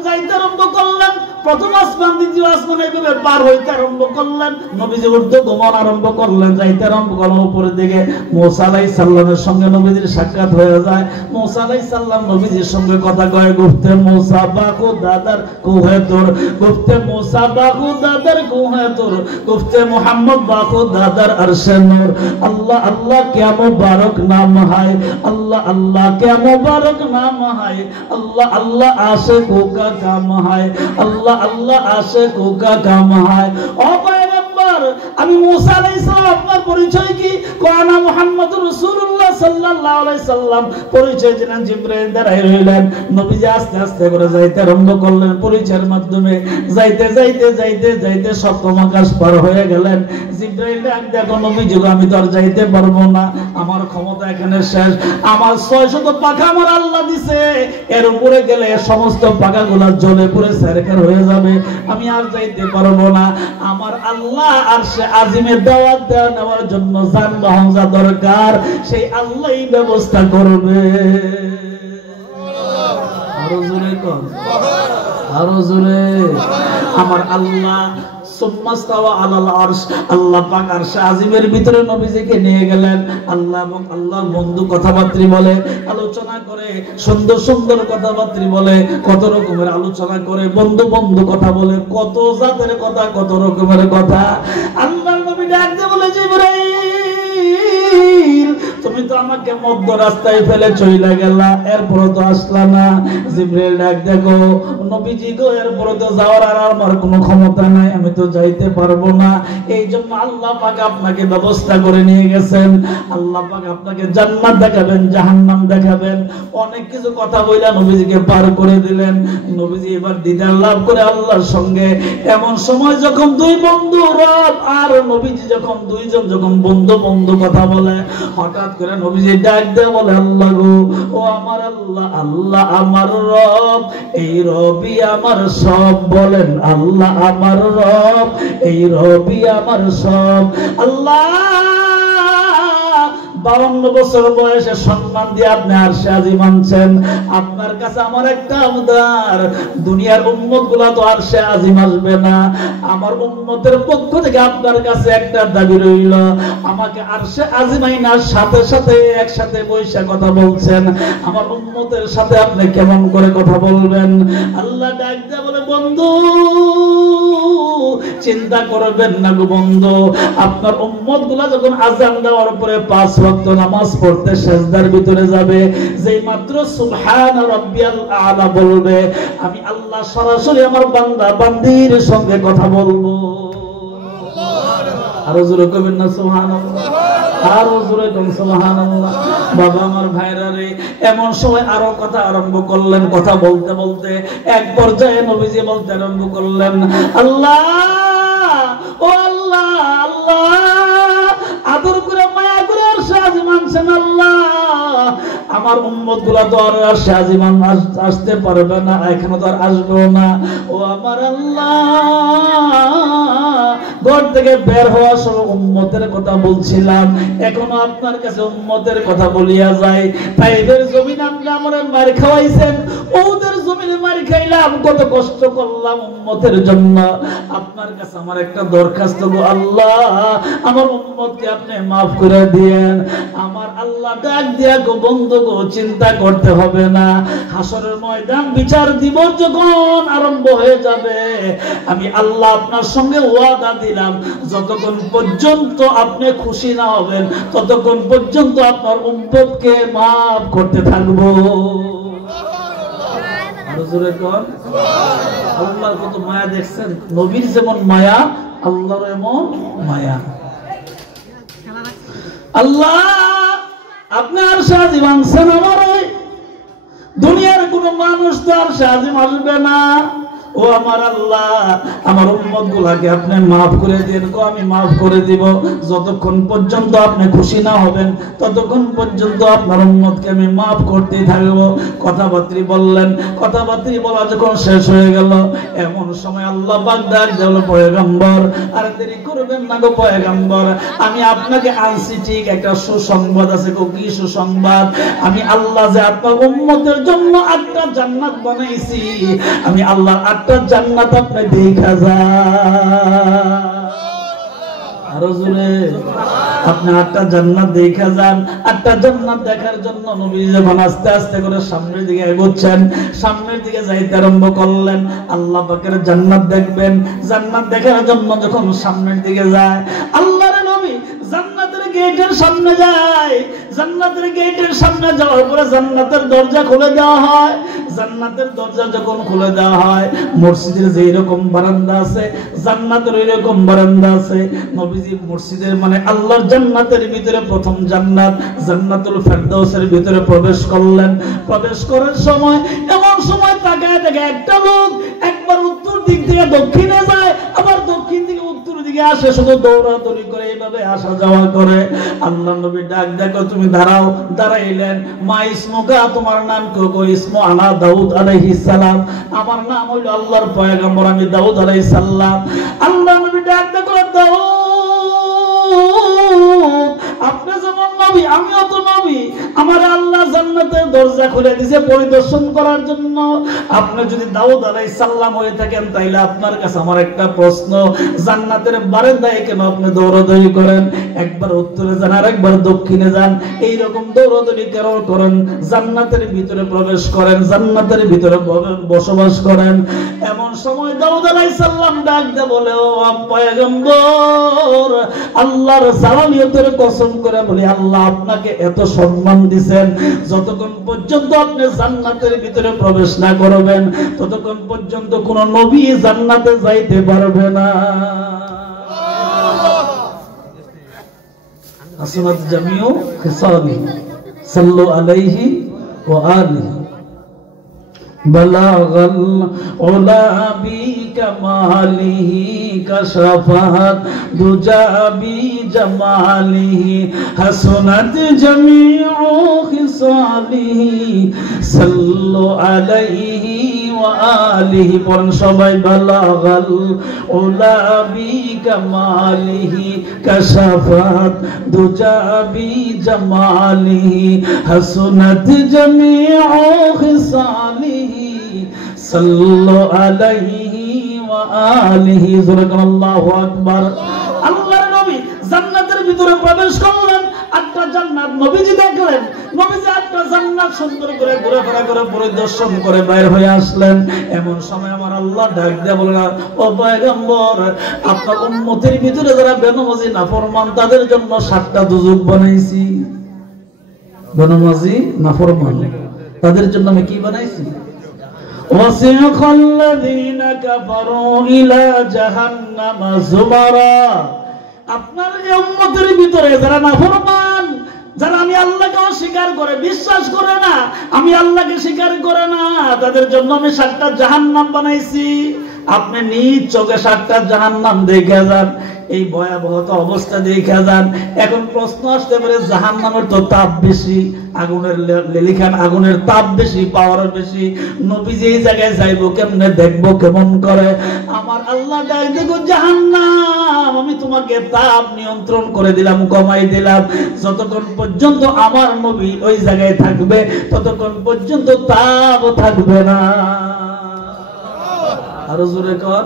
যাইতে আরম্ভ করলেন, প্রথম আসমান দ্বিতীয় আসমান এইভাবে পার হইতে আরম্ভ করলেন। নবীজি উর্দু গমন আরম্ভ করলেন, যাইতে আরম্ভ করলেন উপরের দিকে। মুসা আলাইহিস সালামের সঙ্গে নবীজির সাক্ষাৎ হয়ে যায়। মুসা আলাইহিস সালাম নবীজির সঙ্গে কথা কয়, গুফতে মুসা বাকু দাদার কুহে তোর, গুফতে মুসা বাকু দাদার কুহে তোর, গুফতে মুহাম্মদ বাকু দাদার আরশে নূর। আল্লাহ আল্লাহ क्या मुबारक नाम है, अल्लाह अल्लाह क्या मुबारक नाम है, अल्लाह अल्लाह आशिकों का काम है, अल्लाह अल्लाह आशिकों का काम है। ओ पैगंबर আমি মুসা আলাইহিস সালাম আপনার পরিচয় কি? কোনা মুহাম্মদুর রাসূলুল্লাহ সাল্লাল্লাহু আলাইহি সাল্লাম পরিচয় দিলেন। জিবরাইল দাঁড়াই রইলেন, নবীজি আস্তে আস্তে করে যাইতে আরম্ভ করলেন পরিচয়ের মাধ্যমে। যাইতে যাইতে যাইতে যাইতে সপ্তম আকাশ পার হয়ে গেলেন। জিবরাইল ডাক দেখো নবীজি আমি তো আর যাইতে পারবো না, আমার ক্ষমতা এখানে শেষ, আমার 600 পাখা আমার আল্লাহ দিছে, এর উপরে গেলে সমস্ত পাখাগুলো জ্বলে পুড়ে ছারখার হয়ে যাবে, আমি আর যাইতে পারবো না। আমার আল্লাহ আরশে আজিমের দাওয়াত নেওয়ার জন্য যানবাহন যা দরকার সেই আল্লাহই ব্যবস্থা করবে। আরো জোরে কোন, আরো জোরে। আমার আল্লাহ সুম্মাস্তাওয়া আলাল আরশ, আল্লাহ পাক আরশে আজিমের ভিতরে নবীজিকে নিয়ে গেলেন। আল্লাহ এবং আল্লাহর বন্ধু কথাবার্তা বলে, আলোচনা করে, সুন্দর সুন্দর কথাবার্তা বলে, কত রকমের আলোচনা করে, বন্ধু বন্ধু কথা বলে, কত জাতের কথা, কত রকমের কথা। আল্লাহর নবী ডাক দিয়ে বলে, জিবরাইল তুমি তো আমাকে মধ্য রাস্তায় ফেলে চলে গেলা, এরপরে তো আসলা না। জিবরাইল ডাক দেখো নবীজি গো এরপরে তো যাওয়ার আর আমার কোনো ক্ষমতা নাই, আমি তো যাইতে পারবো না। এই জন্য আল্লাহ পাক আপনাকে ব্যবস্থা করে নিয়ে গেছেন। আল্লাহ পাক আপনাকে জান্নাত দেখাবেন, জাহান্নাম দেখাবেন, অনেক কিছু কথা বইলা নবীজিকে পার করে দিলেন। নবীজি এবার দিদার লাভ করে আল্লাহর সঙ্গে। এমন সময় যখন দুই বন্ধু রব আর নবীজি যখন দুইজন যখন বন্ধু বন্ধু কথা বলে, হঠাৎ করে নবীজি ডাক দিয়ে বলে, আল্লাহ গো ও আমার আল্লাহ, আল্লাহ আমার রব, এই রবই আমার সব। বলেন আল্লাহ আমার রব, এই রবই আমার সব। আল্লাহ 52 বছর বয়সে সম্মান দিয়ে আপনি আরশে আজিম আনছেন। আপনার কাছে আমার একটা আবদার, দুনিয়ার উম্মতগুলো তো আরশে আজিম আসবে না, আমার উম্মতের পক্ষ থেকে আপনার কাছে একটা দাবি রইল, আমাকে আরশে আজিম আইনার সাথে সাথে একসাথে বসে কথা বলছেন, আমার উম্মতের সাথে আপনি কেমন করে কথা বলবেন? আল্লাহ ডাক দিয়ে বলে, বন্ধু চিন্তা করবেন না গো বন্ধু, আপনার উম্মতগুলো যখন আযান দেওয়ার পরে 5 ওয়াক্ত নামাজ পড়তে সিজদার ভিতরে যাবে, যেই মাত্র সুবহান রাব্বিয়াল আলা বলবে, আমি আল্লাহ সরাসরি আমার বান্দা বান্দির সঙ্গে কথা বলবো। আরো জোরে কইবেন না সুবহানাল্লাহ, আরো জোরে কোন সুবহানাল্লাহ। বাবা আমার ভাইরা রে, এমন সময় আরো কথা আরম্ভ করলেন। কথা বলতে বলতে এক পর্যায়ে নবীজি বলতে আরম্ভ করলেন, আল্লাহ ও আল্লাহ, আল্লাহ আদর করে মায়া করে আরশে আজিম আনছেন আল্লাহ, আমার উম্মতগুলো তো আর আরশে আজিম আসতে পারবে না, এখানে তো আর আসবেও না। ও আমার আল্লাহ, ঘর থেকে বের হওয়ার সময় উম্মতের কথা বলছিলাম, এখনো আপনার কাছে উম্মতের কথা বলিয়া যায়। তাইদের জমিন আপনি আমার মার খাওয়াইছেন, ওদের জমিনে মার খাইলাম, কত কষ্ট করলাম উম্মতের জন্য, আপনার কাছে আমার একটা দরখাস্ত গো আল্লাহ, আমার উম্মতকে আপনি মাফ করে দিয়েন। আমার আল্লাহ ডাক দিয়া গো, বন্ধু গো চিন্তা করতে হবে না, হাসরের ময়দান বিচার দিবস যখন আরম্ভ হয়ে যাবে, আমি আল্লাহ আপনার সঙ্গে ওয়াদা দিলাম, যতক্ষণ পর্যন্ত আপনি খুশি না হবেন ততক্ষণ পর্যন্ত আপনার উম্মতকে মাফ করতে থাকবো। আল্লাহর কত মায়া দেখছেন, নবীর যেমন মায়া আল্লাহর এমন মায়া। আল্লাহ আপনি আরশে আজিম আনছেন, আমার দুনিয়ার কোন মানুষ তো আরশে আজিম আসবে না। ও আমার আল্লাহ, আমার উম্মতগুলোকে আপনি মাফ করে দিন গো, আমি মাফ করে দিব, যতক্ষণ পর্যন্ত আপনি খুশি না হবেন ততক্ষণ পর্যন্ত আপনার উম্মতকে আমি মাফ করতেই থাকবো। কথাবার্তা বললেন, কথাবার্তা বলা যখন শেষ হয়ে গেল, এমন সময় আল্লাহ পাক ডাক দিল, পয়গম্বর আর দেরি করবেন না গো পয়গম্বর, আমি আপনাকে আনছি ঠিক, একটা সুসংবাদ আছে গো। কি সুসংবাদ? আমি আল্লাহ যে আপনার উম্মতের জন্য 8টা জান্নাত বানাইছি, আমি আল্লাহ 8টা জান্নাত আপনি দেখা যান। আরো জোরে, আপনি 8টা জান্নাত দেখা যান। 8টা জান্নাত দেখার জন্য নবী যখন আস্তে আস্তে করে সামনের দিকে এগোচ্ছেন, সামনের দিকে যাইতে আরম্ভ করলেন, আল্লাহ পাকের জান্নাত দেখবেন। জান্নাত দেখার জন্য যখন সামনের দিকে যায়, আল্লাহর নবী জান্নাতের গেটের সামনে যায়। জান্নাতের গেটের সামনে যাওয়ার পরে জান্নাতের দরজা খুলে দেওয়া হয়। জান্নাতের দরজা যখন খুলে দেওয়া হয়, মসজিদের যে রকম বারান্দা আছে, জান্নাতের ওই রকম বারান্দা আছে। নবীজি মসজিদের মানে আল্লাহর জান্নাতের ভিতরে প্রথম জান্নাত জান্নাতুল ফেরদাউসের ভিতরে প্রবেশ করলেন। প্রবেশ করার সময় এমন সময় তাকায় দেখে একটা লোক একবার উত্তর দিক থেকে দক্ষিণে যায়, আবার দক্ষিণ থেকে উত্তর দিকে আসে, শুধু দৌড়াদৌড়ি করে এইভাবে আসা যাওয়া করে। আল্লাহ নবী ডাক দেখো, তুমি দাঁড়াও। দাঁড়াইলেন। মা ইসমুকা, তোমার নাম কি? গো ইসমু আনা দাউদ আলাইহিস সালাম, আমার নাম হইল আল্লাহর পয়গম্বর, আমি দাউদ আলাইহিস সালাম। আল্লাহ নবী ডাক দেখো, দাউদ আপনি যেমন নবী আমিও তো নবী, আমার আল্লাহ জান্নাতের দরজা খুলে দিয়েছে পরিদর্শন করার জন্য। আপনি যদি দাউদ আলাইহিস সালাম হয়ে থাকেন, তাইলে আপনার কাছে আমার একটা প্রশ্ন, জান্নাতের বারান্দায় কেন আপনি দৌড়াদৌড়ি করেন? একবার উত্তরে যান আর একবার দক্ষিণে যান, এই রকম দৌড়াদৌড়ি কেন করেন? জান্নাতের ভিতরে প্রবেশ করেন, জান্নাতের ভিতরে বসবাস করেন। এমন সময় দাউদ আলাইহিস সালাম ডাক দিয়ে বলে, ও পয়গম্বর, আল্লাহর জালালিয়তের কসম করে বলি, আল্লাহ আপনাকে এত সম্মান দিবেন, যতক্ষণ পর্যন্ত আপনি জান্নাতের ভিতরে প্রবেশ না করবেন ততক্ষণ পর্যন্ত কোন নবী জান্নাতে যাইতে পারবে না। আসমাত জামিউ খিসালি সাল্লু আলাইহি ওয়া আলিহি বালাগাল উলা বিকামালিহি কাশাফাত দুজা বিজামালিহি হাসনাত জামিউ খিসালিহি সাল্লু আলাইহি ওয়া আলিহি পড়েন সবাই বালাগাল উলা বিকামালিহি কাশাফাত দুজা বিজামালিহি হাসনাত জামিউ খিসালিহি সাল্লু আলাইহি ওয়া আলিহি আল্লাহু আকবার। আল্লাহর নবী জান্নাতের ভিতরে প্রবেশ করলেন, আটটা জান্নাত নবীজি দেখলেন। নবীজি আটটা জান্নাত সুন্দর করে ঘোরাফেরা করে পরিদর্শন করে বাইরে হয়ে আসলেন। এমন সময় আমার আল্লাহ ডাক দিয়ে বললেন, ও পয়গম্বর, আপনার উম্মতের ভিতরে যারা বেনামাজি নাফরমান তাদের জন্য 7টা দুজক বানাইছি। বেনামাজি নাফরমান তাদের জন্য আমি কি বানাইছি? وَسِيقَ الَّذِينَ كَفَرُوا إِلَى جَهَنَّمَ زُمَرًا। আপনার এই উম্মতের ভিতরে যারা নাফরমান, যারা আমি আল্লাহকে অস্বীকার করে বিশ্বাস করে না, আমি আল্লাহকে স্বীকার করে না, তাদের জন্য আমি 7টা জাহান্নাম বানাইছি। আপনি নিজ চোখে 7টা জাহান্নাম দেখে যান, এই ভয়াবহতা অবস্থা দেখে যান। এখন প্রশ্ন আসতে পারে, জাহান্নামের তো তাপ বেশি, আগুনের লেলিখান আগুনের তাপ বেশি, পাওয়ার বেশি, নবীজি এই জায়গায় যাইবো কেমনে, দেখবো কেমন করে? আমার আল্লাহ ডাক দেখো, জাহান্নাম আমি তোমাকে তাপ নিয়ন্ত্রণ করে দিলাম, কমাই দিলাম। যতক্ষণ পর্যন্ত আমার নবী ওই জায়গায় থাকবে ততক্ষণ পর্যন্ত তাপ থাকবে না। আরো জোরে কর।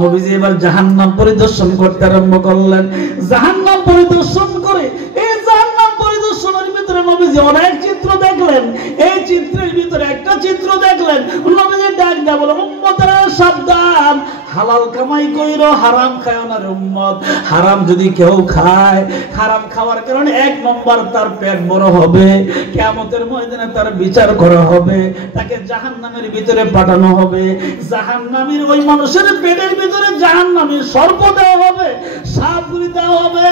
নবীজি এবার জাহান্নাম পরিদর্শন করতে আরম্ভ করলেন। জাহান্নাম পরিদর্শন করে এই জাহান্নাম পরিদর্শনের ভিতরে নবীজি অনেক চিত্র দেখলেন। এই চিত্রের ভিতরে একটা চিত্র দেখলেন, নবীজি ডাক দেয়া বলে, উম্মতেরা সাবধান, হালাল কামাই কইরো, হারাম খায়ও না রে উম্মত। হারাম যদি কেউ খায়, হারাম খাওয়ার কারণে 1 নম্বর তার পেট বড় হবে, কিয়ামতের ময়দানে তার বিচার করা হবে, তাকে জাহান্নামের ভিতরে পাঠানো হবে। জাহান্নামীর ওই মানুষের পেটের ভিতরে জাহান্নামী সর্প দেওয়া হবে, সাপগুলি দেওয়া হবে।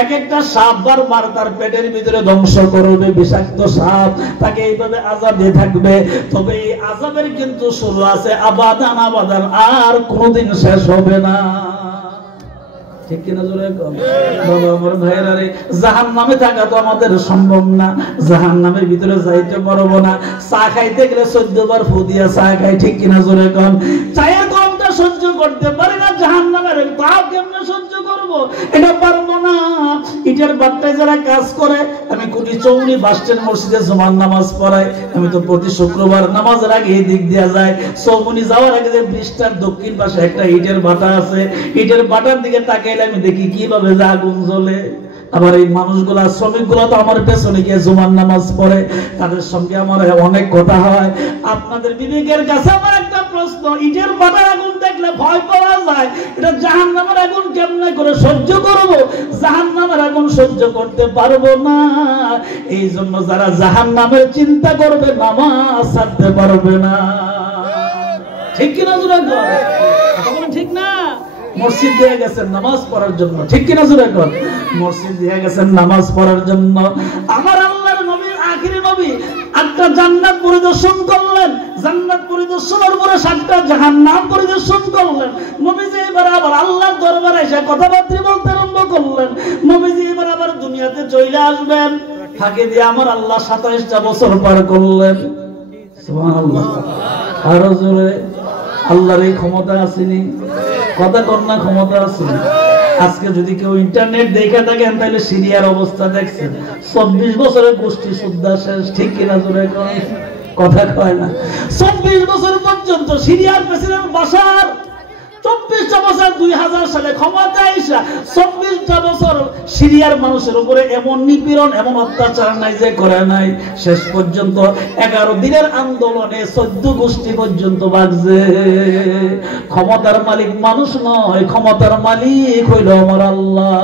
এক একটা সাপ বারবার তার পেটের ভিতরে ধ্বংস করবে, বিষাক্ত সাপ, তাকে এইভাবে আযাব দিয়ে থাকবে। তবে এই আযাবের কিন্তু শুরু আছে আবাদান আবাদান, আর কোনদিন শেষ হবে না। ঠিক কিনা জোরে কম? বাবা আমার ভাইয়েরা রে, জাহান্নামে থাকা তো আমাদের সম্ভব না, জাহান্নামের ভিতরে যাইতে পারবো না। চা খাইতে গেলে 14 বার ফু দিয়া চা খাই, ঠিক কিনা জোরে কম? চায়ের গরমটা সহ্য করতে পারি না, জাহান্নামের তাপ কেমনে সহ্য করব? এটা পারবো না। ইটের বাট্টায় যারা কাজ করে, আমি কোটি চৌনি বাসস্ট্যান্ড মসজিদে জুমার নামাজ পড়াই, আমি তো প্রতি শুক্রবার নামাজের আগে এই দিক দিয়া যাই। চৌমনি যাওয়ার আগে যে ব্রিজটার দক্ষিণ পাশে একটা ইটের বাটা আছে, ইটের বাটার দিকে তাকাইলে আমি দেখি কিভাবে যে আগুন জ্বলে। আবার এই মানুষগুলা, শ্রমিকগুলা তো আমার পেছনে গিয়ে জুমার নামাজ পড়ে, তাদের সঙ্গে আমার অনেক কথা হয়। আপনাদের বিবেকের কাছে আমার একটা প্রশ্ন, ইটের বাটার আগুন দেখলে ভয় পাওয়া যায়, এটা জাহান্নামের আগুন কেমনে করে সহ্য করব? জাহান্নামের আগুন সহ্য করতে পারবো না। এই জন্য যারা জাহান্নামের চিন্তা করবে নামাজ ছাড়তে পারবে না। ঠিক কিনা জোরে কর? ঠিক না? মসজিদ দিয়ে গেছেন নামাজ পড়ার জন্য, ঠিক কিনা জোরে কর? মসজিদ দিয়ে গেছেন নামাজ পড়ার জন্য। আমার আল্লাহর নবী, আখিরি নবী, 8টা জান্নাত পরিদর্শন করলেন। জান্নাত পরিদর্শনের পরে 7টা জাহান্নাম পরিদর্শন করলেন। নবীজি এবার আবার আল্লাহর দরবারে এসে কথাবার্তা বলতে আরম্ভ করলেন। নবীজি এবার আবার দুনিয়াতে চলে আসবেন। ফাঁকে দিয়ে আমার আল্লাহ 27টা বছর পার করলেন। সুবহানাল্লাহ। আরো জোরে। আল্লাহর এই ক্ষমতা আসেনি, কথা কন্যা ক্ষমতা আছে। আজকে যদি কেউ ইন্টারনেট দেখে থাকেন তাহলে সিরিয়ার অবস্থা দেখছেন, 24 বছরের গোষ্ঠী শুদ্ধা শেষ, ঠিক কিনা জোরে কথা কয় না? 24 বছর পর্যন্ত সিরিয়ার প্রেসিডেন্ট বাশার 24টা বছর 2000 সালে ক্ষমতায় এসে 24টা বছর সিরিয়ার মানুষের উপরে এমন নিপীড়ন, এমন অত্যাচার নাই যে করে নাই। শেষ পর্যন্ত 11 দিনের আন্দোলনে 14 গোষ্ঠী পর্যন্ত বাজছে। ক্ষমতার মালিক মানুষ নয়, ক্ষমতার মালিক হইল আমার আল্লাহ,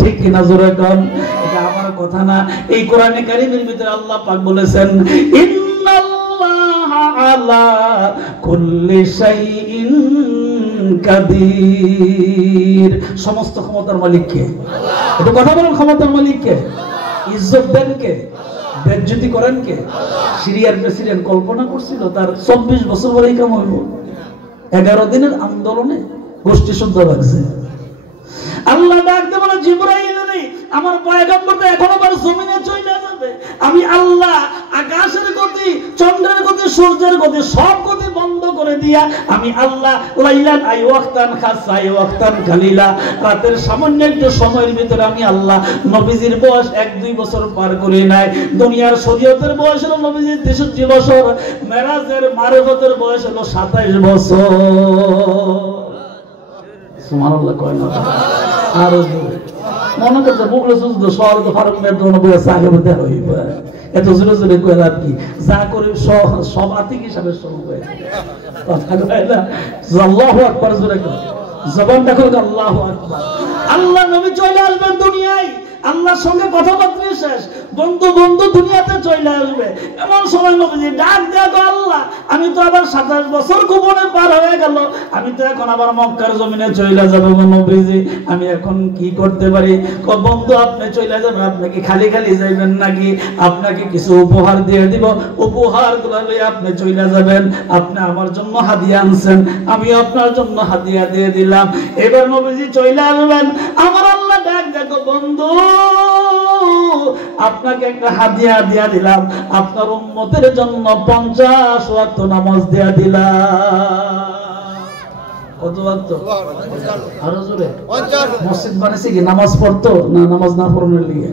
ঠিক কিনা জোরে কন? এটা আমার কথা না, এই কোরআনে কারীমের ভিতরে আল্লাহ পাক বলেছেন, ইন্নাল্লাহা আলা কুল্লি শাইইন কাদির। সমস্ত ক্ষমতার মালিক কে? একটু কথা বলুন, ক্ষমতার মালিক কে? ইজ্জত দেন কে? বেজ্জতি করেন কে? সিরিয়ার প্রেসিডেন্ট কল্পনা করছিল তার 24 বছর পরেই কাম হইব? 11 দিনের আন্দোলনে গোষ্ঠী শুদ্ধ লাগছে। আল্লাহ ডাকতে বলে, জিবরাইল রে, আমার পয়গম্বর তো এখন আবার জমিনে চলে যাবে। আমি আল্লাহ আকাশের গতি, চন্দ্রের গতি সূর্যের গতি সব গতি বন্ধ করে দিয়া আমি আল্লাহ লাইলান আই ওয়াক্তান খাসা আই ওয়াক্তান কালিলা, রাতের সামান্য একটু সময়ের ভিতরে আমি আল্লাহ নবীজির বয়স 1-2 বছর পার করে নাই। দুনিয়ার শরীয়তের বয়স হলো নবীজির 63 বছর, মেরাজের মারিফতের বয়স হলো 27 বছর। সুবহানাল্লাহ কয় না? আর মনে করতে বুকলে সুস্থ শহর তো ফারুক মেট্রো নবীর সাগে মধ্যে হইবে, এত জোরে জোরে কই লাভ কি? যা করে সব আতিক হিসাবে শুরু হয়, কথা কয় না আল্লাহু আকবার, জোরে কয় জবান দেখো আল্লাহু আকবার। আল্লাহ নবী চলে আসবেন দুনিয়ায়, আল্লাহর সঙ্গে কথাবার্তা শেষ, বন্ধু বন্ধু দুনিয়াতে চলে আসবে। এমন সময় নবীজি ডাক দেখো আল্লাহ, আমি তো আবার 27 বছর গোপনে পার হয়ে গেল, আমি তো এখন আবার মক্কার জমিনে চলে যাব নবীজি, আমি এখন কি করতে পারি? বন্ধু আপনি চলে যাবেন, আপনি কি খালি খালি যাইবেন নাকি? আপনাকে কিছু উপহার দিয়ে দিব, উপহার গুলো লইয়া আপনি চলে যাবেন। আপনি আমার জন্য হাদিয়া আনছেন, আমি আপনার জন্য হাদিয়া দিয়ে দিলাম। এবার নবীজি চলে আসবেন, আমার আল্লাহ ডাক দেখো বন্ধু আপনাকে একটা হাদিয়া দিয়া দিলাম, আপনার উম্মতের জন্য 50 ওয়াক্ত নামাজ দিয়া দিলাম। কত ওয়াক্ত? আরো জোরে। মসজিদ বানাইছে কি নামাজ পড়তো না নামাজ না পড়ানোর লিগে?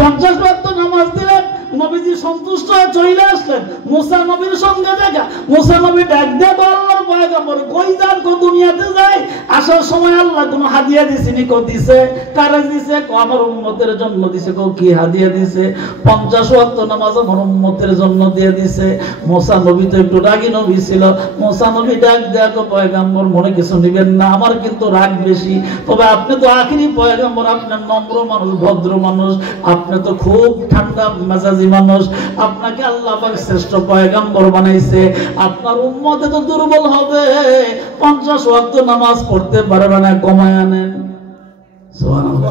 50 ওয়াক্ত নামাজ দিলেন। নবীজি সন্তুষ্ট হয়ে চলে আসলেন। মুসা নবীর সঙ্গে দেখা, মুসা নবী ডাক দিয়ে আল্লাহর পয়গম্বর কই যান, কো দুনিয়াতে যায়, আসার সময় আল্লাহ কোন হাদিয়া দিছেনি? কো দিছে। কারে দিছে? কো আমার উম্মতের জন্য দিছে। কো কি হাদিয়া দিছে? 50 ওয়াক্ত নামাজ আমার উম্মতের জন্য দিয়ে দিছে। মুসা নবী তো একটু রাগী নবী ছিল। মুসা নবী ডাক দিয়ে কো পয়গম্বর মনে কিছু নিবেন না, আমার কিন্তু রাগ বেশি, তবে আপনি তো আখিরি পয়গম্বর, আপনি নম্র মানুষ, ভদ্র মানুষ, আপনি তো খুব ঠান্ডা মেজাজি মানুষ, আপনাকে আল্লাহ পাক শ্রেষ্ঠ পয়গম্বর বানাইছে, আপনার উম্মতে তো দুর্বল হবে, 50 ওয়াক্ত নামাজ পড়তে পারবে না, কমায় আনেন। সুবহানাল্লাহ,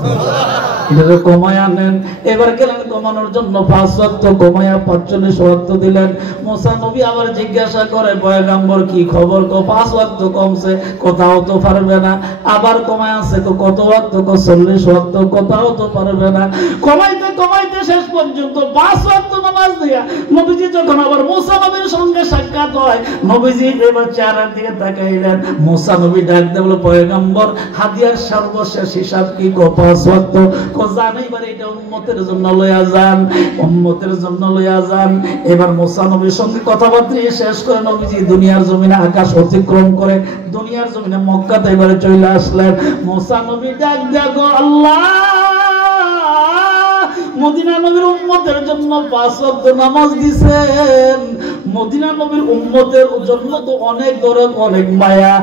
এটা কমায় আনেন। এবার গেলেন কমানোর জন্য 5 ওয়াক্ত কমায়া 45 ওয়াক্ত দিলেন। মুসা নবী আবার জিজ্ঞাসা করে পয়গম্বর কি খবর? কো 5 ওয়াক্ত কমছে, কোথাও তো পারবে না। আবার কমায় আছে, তো কত ওয়াক্ত? কো 40 ওয়াক্ত, কোথাও তো পারবে না। কমাইতে কমাইতে শেষ পর্যন্ত 5 ওয়াক্ত নামাজ দিয়া নবীজি যখন আবার মুসা নবীর সঙ্গে সাক্ষাৎ হয়, নবীজি এবার চেহারার দিকে তাকাইলেন। মুসা নবী ডাক দিয়ে বলে পয়গম্বর হাদিয়ার সর্বশেষ হিসাব কি? কো 5 ওয়াক্ত। কো জান, এবার এটা উম্মতের জন্য লইয়া যান, উম্মতের জন্য লইয়া যান। এবার মুসা নবীর সঙ্গে কথাবার্তা শেষ করে নবীজি দুনিয়ার জমিনে আকাশ অতিক্রম করে দুনিয়ার জমিনে মক্কাতে এবারে চলে আসলেন। মুসা নবী ডাক দেখো আল্লাহ মদিনা নবীর উম্মতের জন্য 5 ওয়াক্ত নামাজ দিবেন। মদিনা নবীর উম্মতের জন্য তো অনেক দরদ, অনেক মায়া।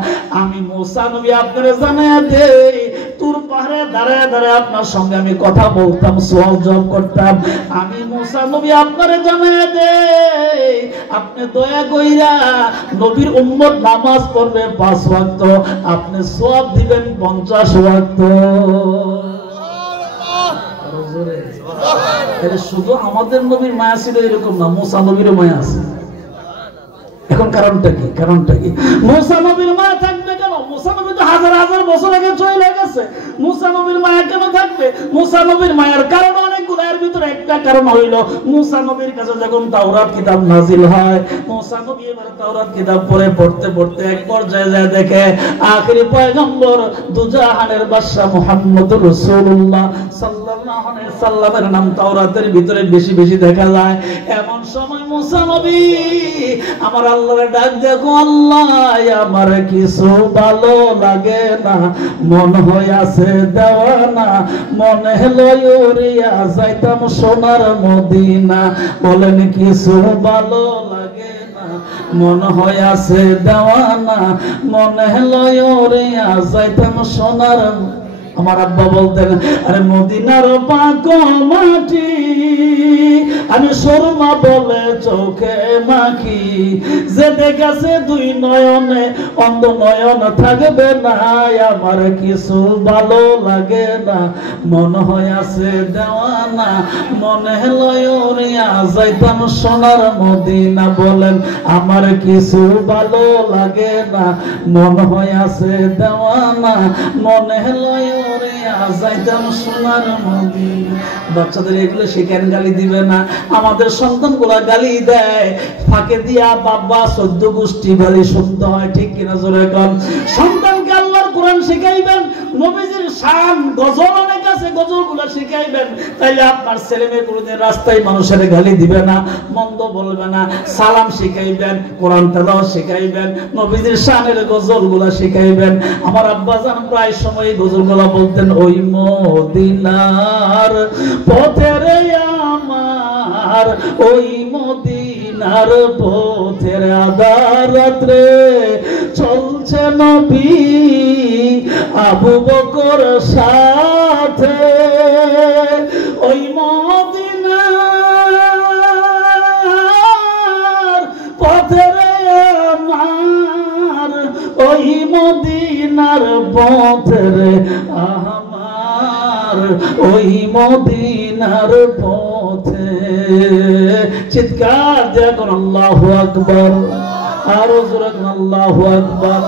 আমি মুসা নবী আপনারে জানায়া দেই, তুর পাহাড়ে দাঁড়ায় দাঁড়ায় আপনার সঙ্গে আমি কথা বলতাম, সওয়াল জবাব করতাম। আমি মুসা নবী আপনারে জানায়া দেই, আপনি দয়া কইরা নবীর উম্মত নামাজ পড়বে 5 ওয়াক্ত, আপনি সওয়াব দিবেন 50 ওয়াক্ত। শুধু আমাদের নবীর মায়া ছিল এরকম না, মুসা নবীরও মায়া আছে। এখন কারণটা কি? কারণটা কি? মুসা নবীর মায়া থাকবে কেন? মুসা নবী তো হাজার হাজার বছর আগে চলে গেছে, মুসা নবীর মায়া কেন থাকবে? মুসা নবীর মায়ার কারণ অনেকগুলো, এর ভিতরে একটা কারণ হইল মুসা নবীর কাছে যখন তাওরাত কিতাব নাজিল হয়, মুসা নবী এবার তাওরাত কিতাব পড়তে পড়তে এক পর্যায়ে যায় দেখে আখিরি পয়গম্বর দুজাহানের বাদশা মুহাম্মদুর রাসূলুল্লাহ সাল্লাল্লাহু আলাইহি সাল্লামের নাম তাওরাতের ভিতরে বেশি বেশি দেখা যায়। এমন সময় মুসা নবী আমার আল্লাহর ডাক দেখো, আল্লাহ আমার কিছু ভালো লাগে না, মন হইয়াছে দেওয়ানা, মনে লইয়া যাইতাম সোনার মদিনা। বলেন কিছু ভালো লাগে না, মন হইয়াছে দেওয়ানা, মনে লইয়া যাইতাম সোনার। আমার আব্বা বলতেন, আরে মদিনার পাক মাটি আমি সুরমা বলে চোখে মাখি, যে দেখেছে 2 নয়নে অন্ধ নয়ন থাকবে না। আমার কিছু ভালো লাগে না, মন হইয়াছে দেওয়ানা, মনে লইয়া যাইতাম সোনার মদিনা। বলেন আমার কিছু ভালো লাগে না, মন হইয়াছে দেওয়ানা, মনে লইয়া মরিয়া যাইতাম সোনার মদিনা। বাচ্চাদের এগুলো শেখান, গালি দিবে না। আমাদের সন্তানগুলা গালি দেয়, ফাঁকে দিয়া বাবা 14 গোষ্ঠী গালি শুনতে হয়, ঠিক কিনা জোরে কন। সন্তানকে আল্লাহর কোরআন শিখাইবেন, নবীজির শান গজল অনেক আছে, গজলগুলো শিখাইবেন, তাইলে আপনার ছেলে মেয়ে কোনদিন রাস্তায় মানুষের গালি দিবে না, মন্দ বলবে না। সালাম শিখাইবেন, কোরআন তেলাওয়াত শিখাইবেন, নবীজির শানের গজলগুলো শিখাইবেন। আমার আব্বা জান প্রায় সময় গজলগুলো বলতেন, ওই মদিনার পথের আমার, ওই মদিনার পথের আধার রাত্রে চলছে নবী আবু বকর সাথে, ওই মদিনার পথের আমার, ওই মদিনার পথের আমার, ওই মদিনার পথে। চিৎকার দেখুন আল্লাহু আকবার, আরো জোরে আল্লাহু আকবার।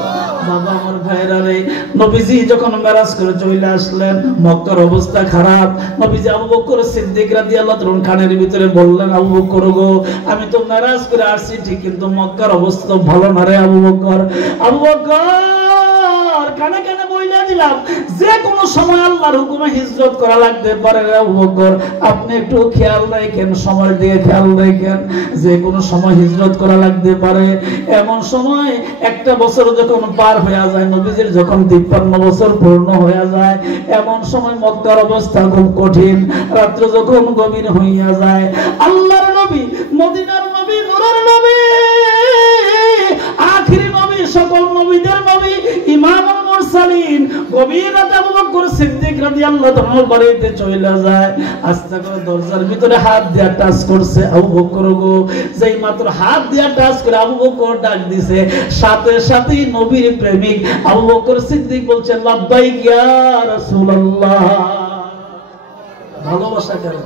বাবা আমার ভাইরা রে, নবীজি যখন মেরাজ করে চলে আসলেন, মক্কার অবস্থা খারাপ। নবীজি আবু বকর সিদ্দিক রাদিয়াল্লাহু তাআলা খানের ভিতরে বললেন, আবু বকর গো, আমি তো মেরাজ করে আসছি ঠিক, কিন্তু মক্কার অবস্থা ভালো না রে আবু বকর। আবু বকর কানে কানে বইলা দিলাম, যে কোনো সময় আল্লাহর হুকুমে হিজরত করা লাগতে পারে রে আবু বকর, আপনি একটু খেয়াল রাখেন, সময় দিয়ে খেয়াল রাখেন, যে কোনো সময় হিজরত করা লাগতে পারে। এমন সময় একটা বছর যখন পার হয়ে যায়, নবীজির যখন 53 বছর পূর্ণ হয়ে যায়, এমন সময় মক্কার অবস্থা খুব কঠিন। রাত্র যখন গভীর হইয়া যায়, আল্লাহর নবী, মদিনার নবী, নূরের নবী, আখিরি নবী, সকল নবীদের নবী, ইমামুল মুরসালিন, গভীর রাতে আবু বকর সিদ্দিক রাদিয়াল্লাহু তাআলার বাড়িতে চলে যায়। আস্তে করে দরজার ভিতরে হাত দিয়া টাচ করছে, আবু বকর গো, যেই মাত্র হাত দিয়া টাচ করে আবু বকর ডাক দিছে, সাথে সাথেই নবীর প্রেমিক আবু বকর সিদ্দিক বলছে, লাব্বাইক ইয়া রাসূলুল্লাহ। ভালোবাসা করে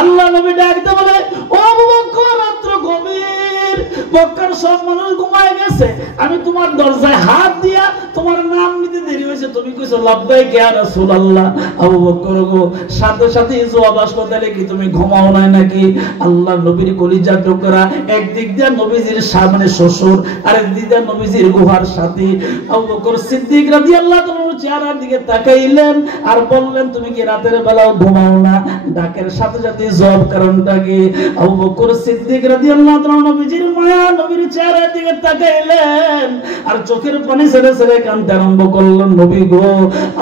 আল্লাহ নবী ডাকতে বলে, ও আবু বকর, রাত্র গভীর, মক্কার সব মানুষ ঘুমায় গেছে, আমি তোমার দরজায় হাত দিয়া তোমার নাম নিতে দেরি হয়েছে, তুমি কইছো লাব্বাইক ইয়া রাসূলুল্লাহ। আবু বকর গো, সাথে সাথে জবাব আসলো, তাহলে কি তুমি ঘুমাও নাই নাকি? আল্লাহ নবীর কলিজার টুকরা, একদিক দিয়ে নবীজির সামনে শ্বশুর, আরেক দিক দিয়ে নবীজির গুহার সাথী। আবু বকর সিদ্দিক রাদিয়াল্লাহু তাআলার চেহারার দিকে তাকাইলেন আর বললেন, তুমি কি রাতের বেলাও ঘুমাও না? ডাকের সাথে সাথে জবাব কারণটা কি? আবু বকর সিদ্দিক রাদিয়াল্লাহু তাআলা নবীজির মায়া, নবীর চেহারার দিকে তাকাইলেন আর চোখের পানি ছেড়ে ছেড়ে কাঁদতে আরম্ভ করলেন, নবী গো,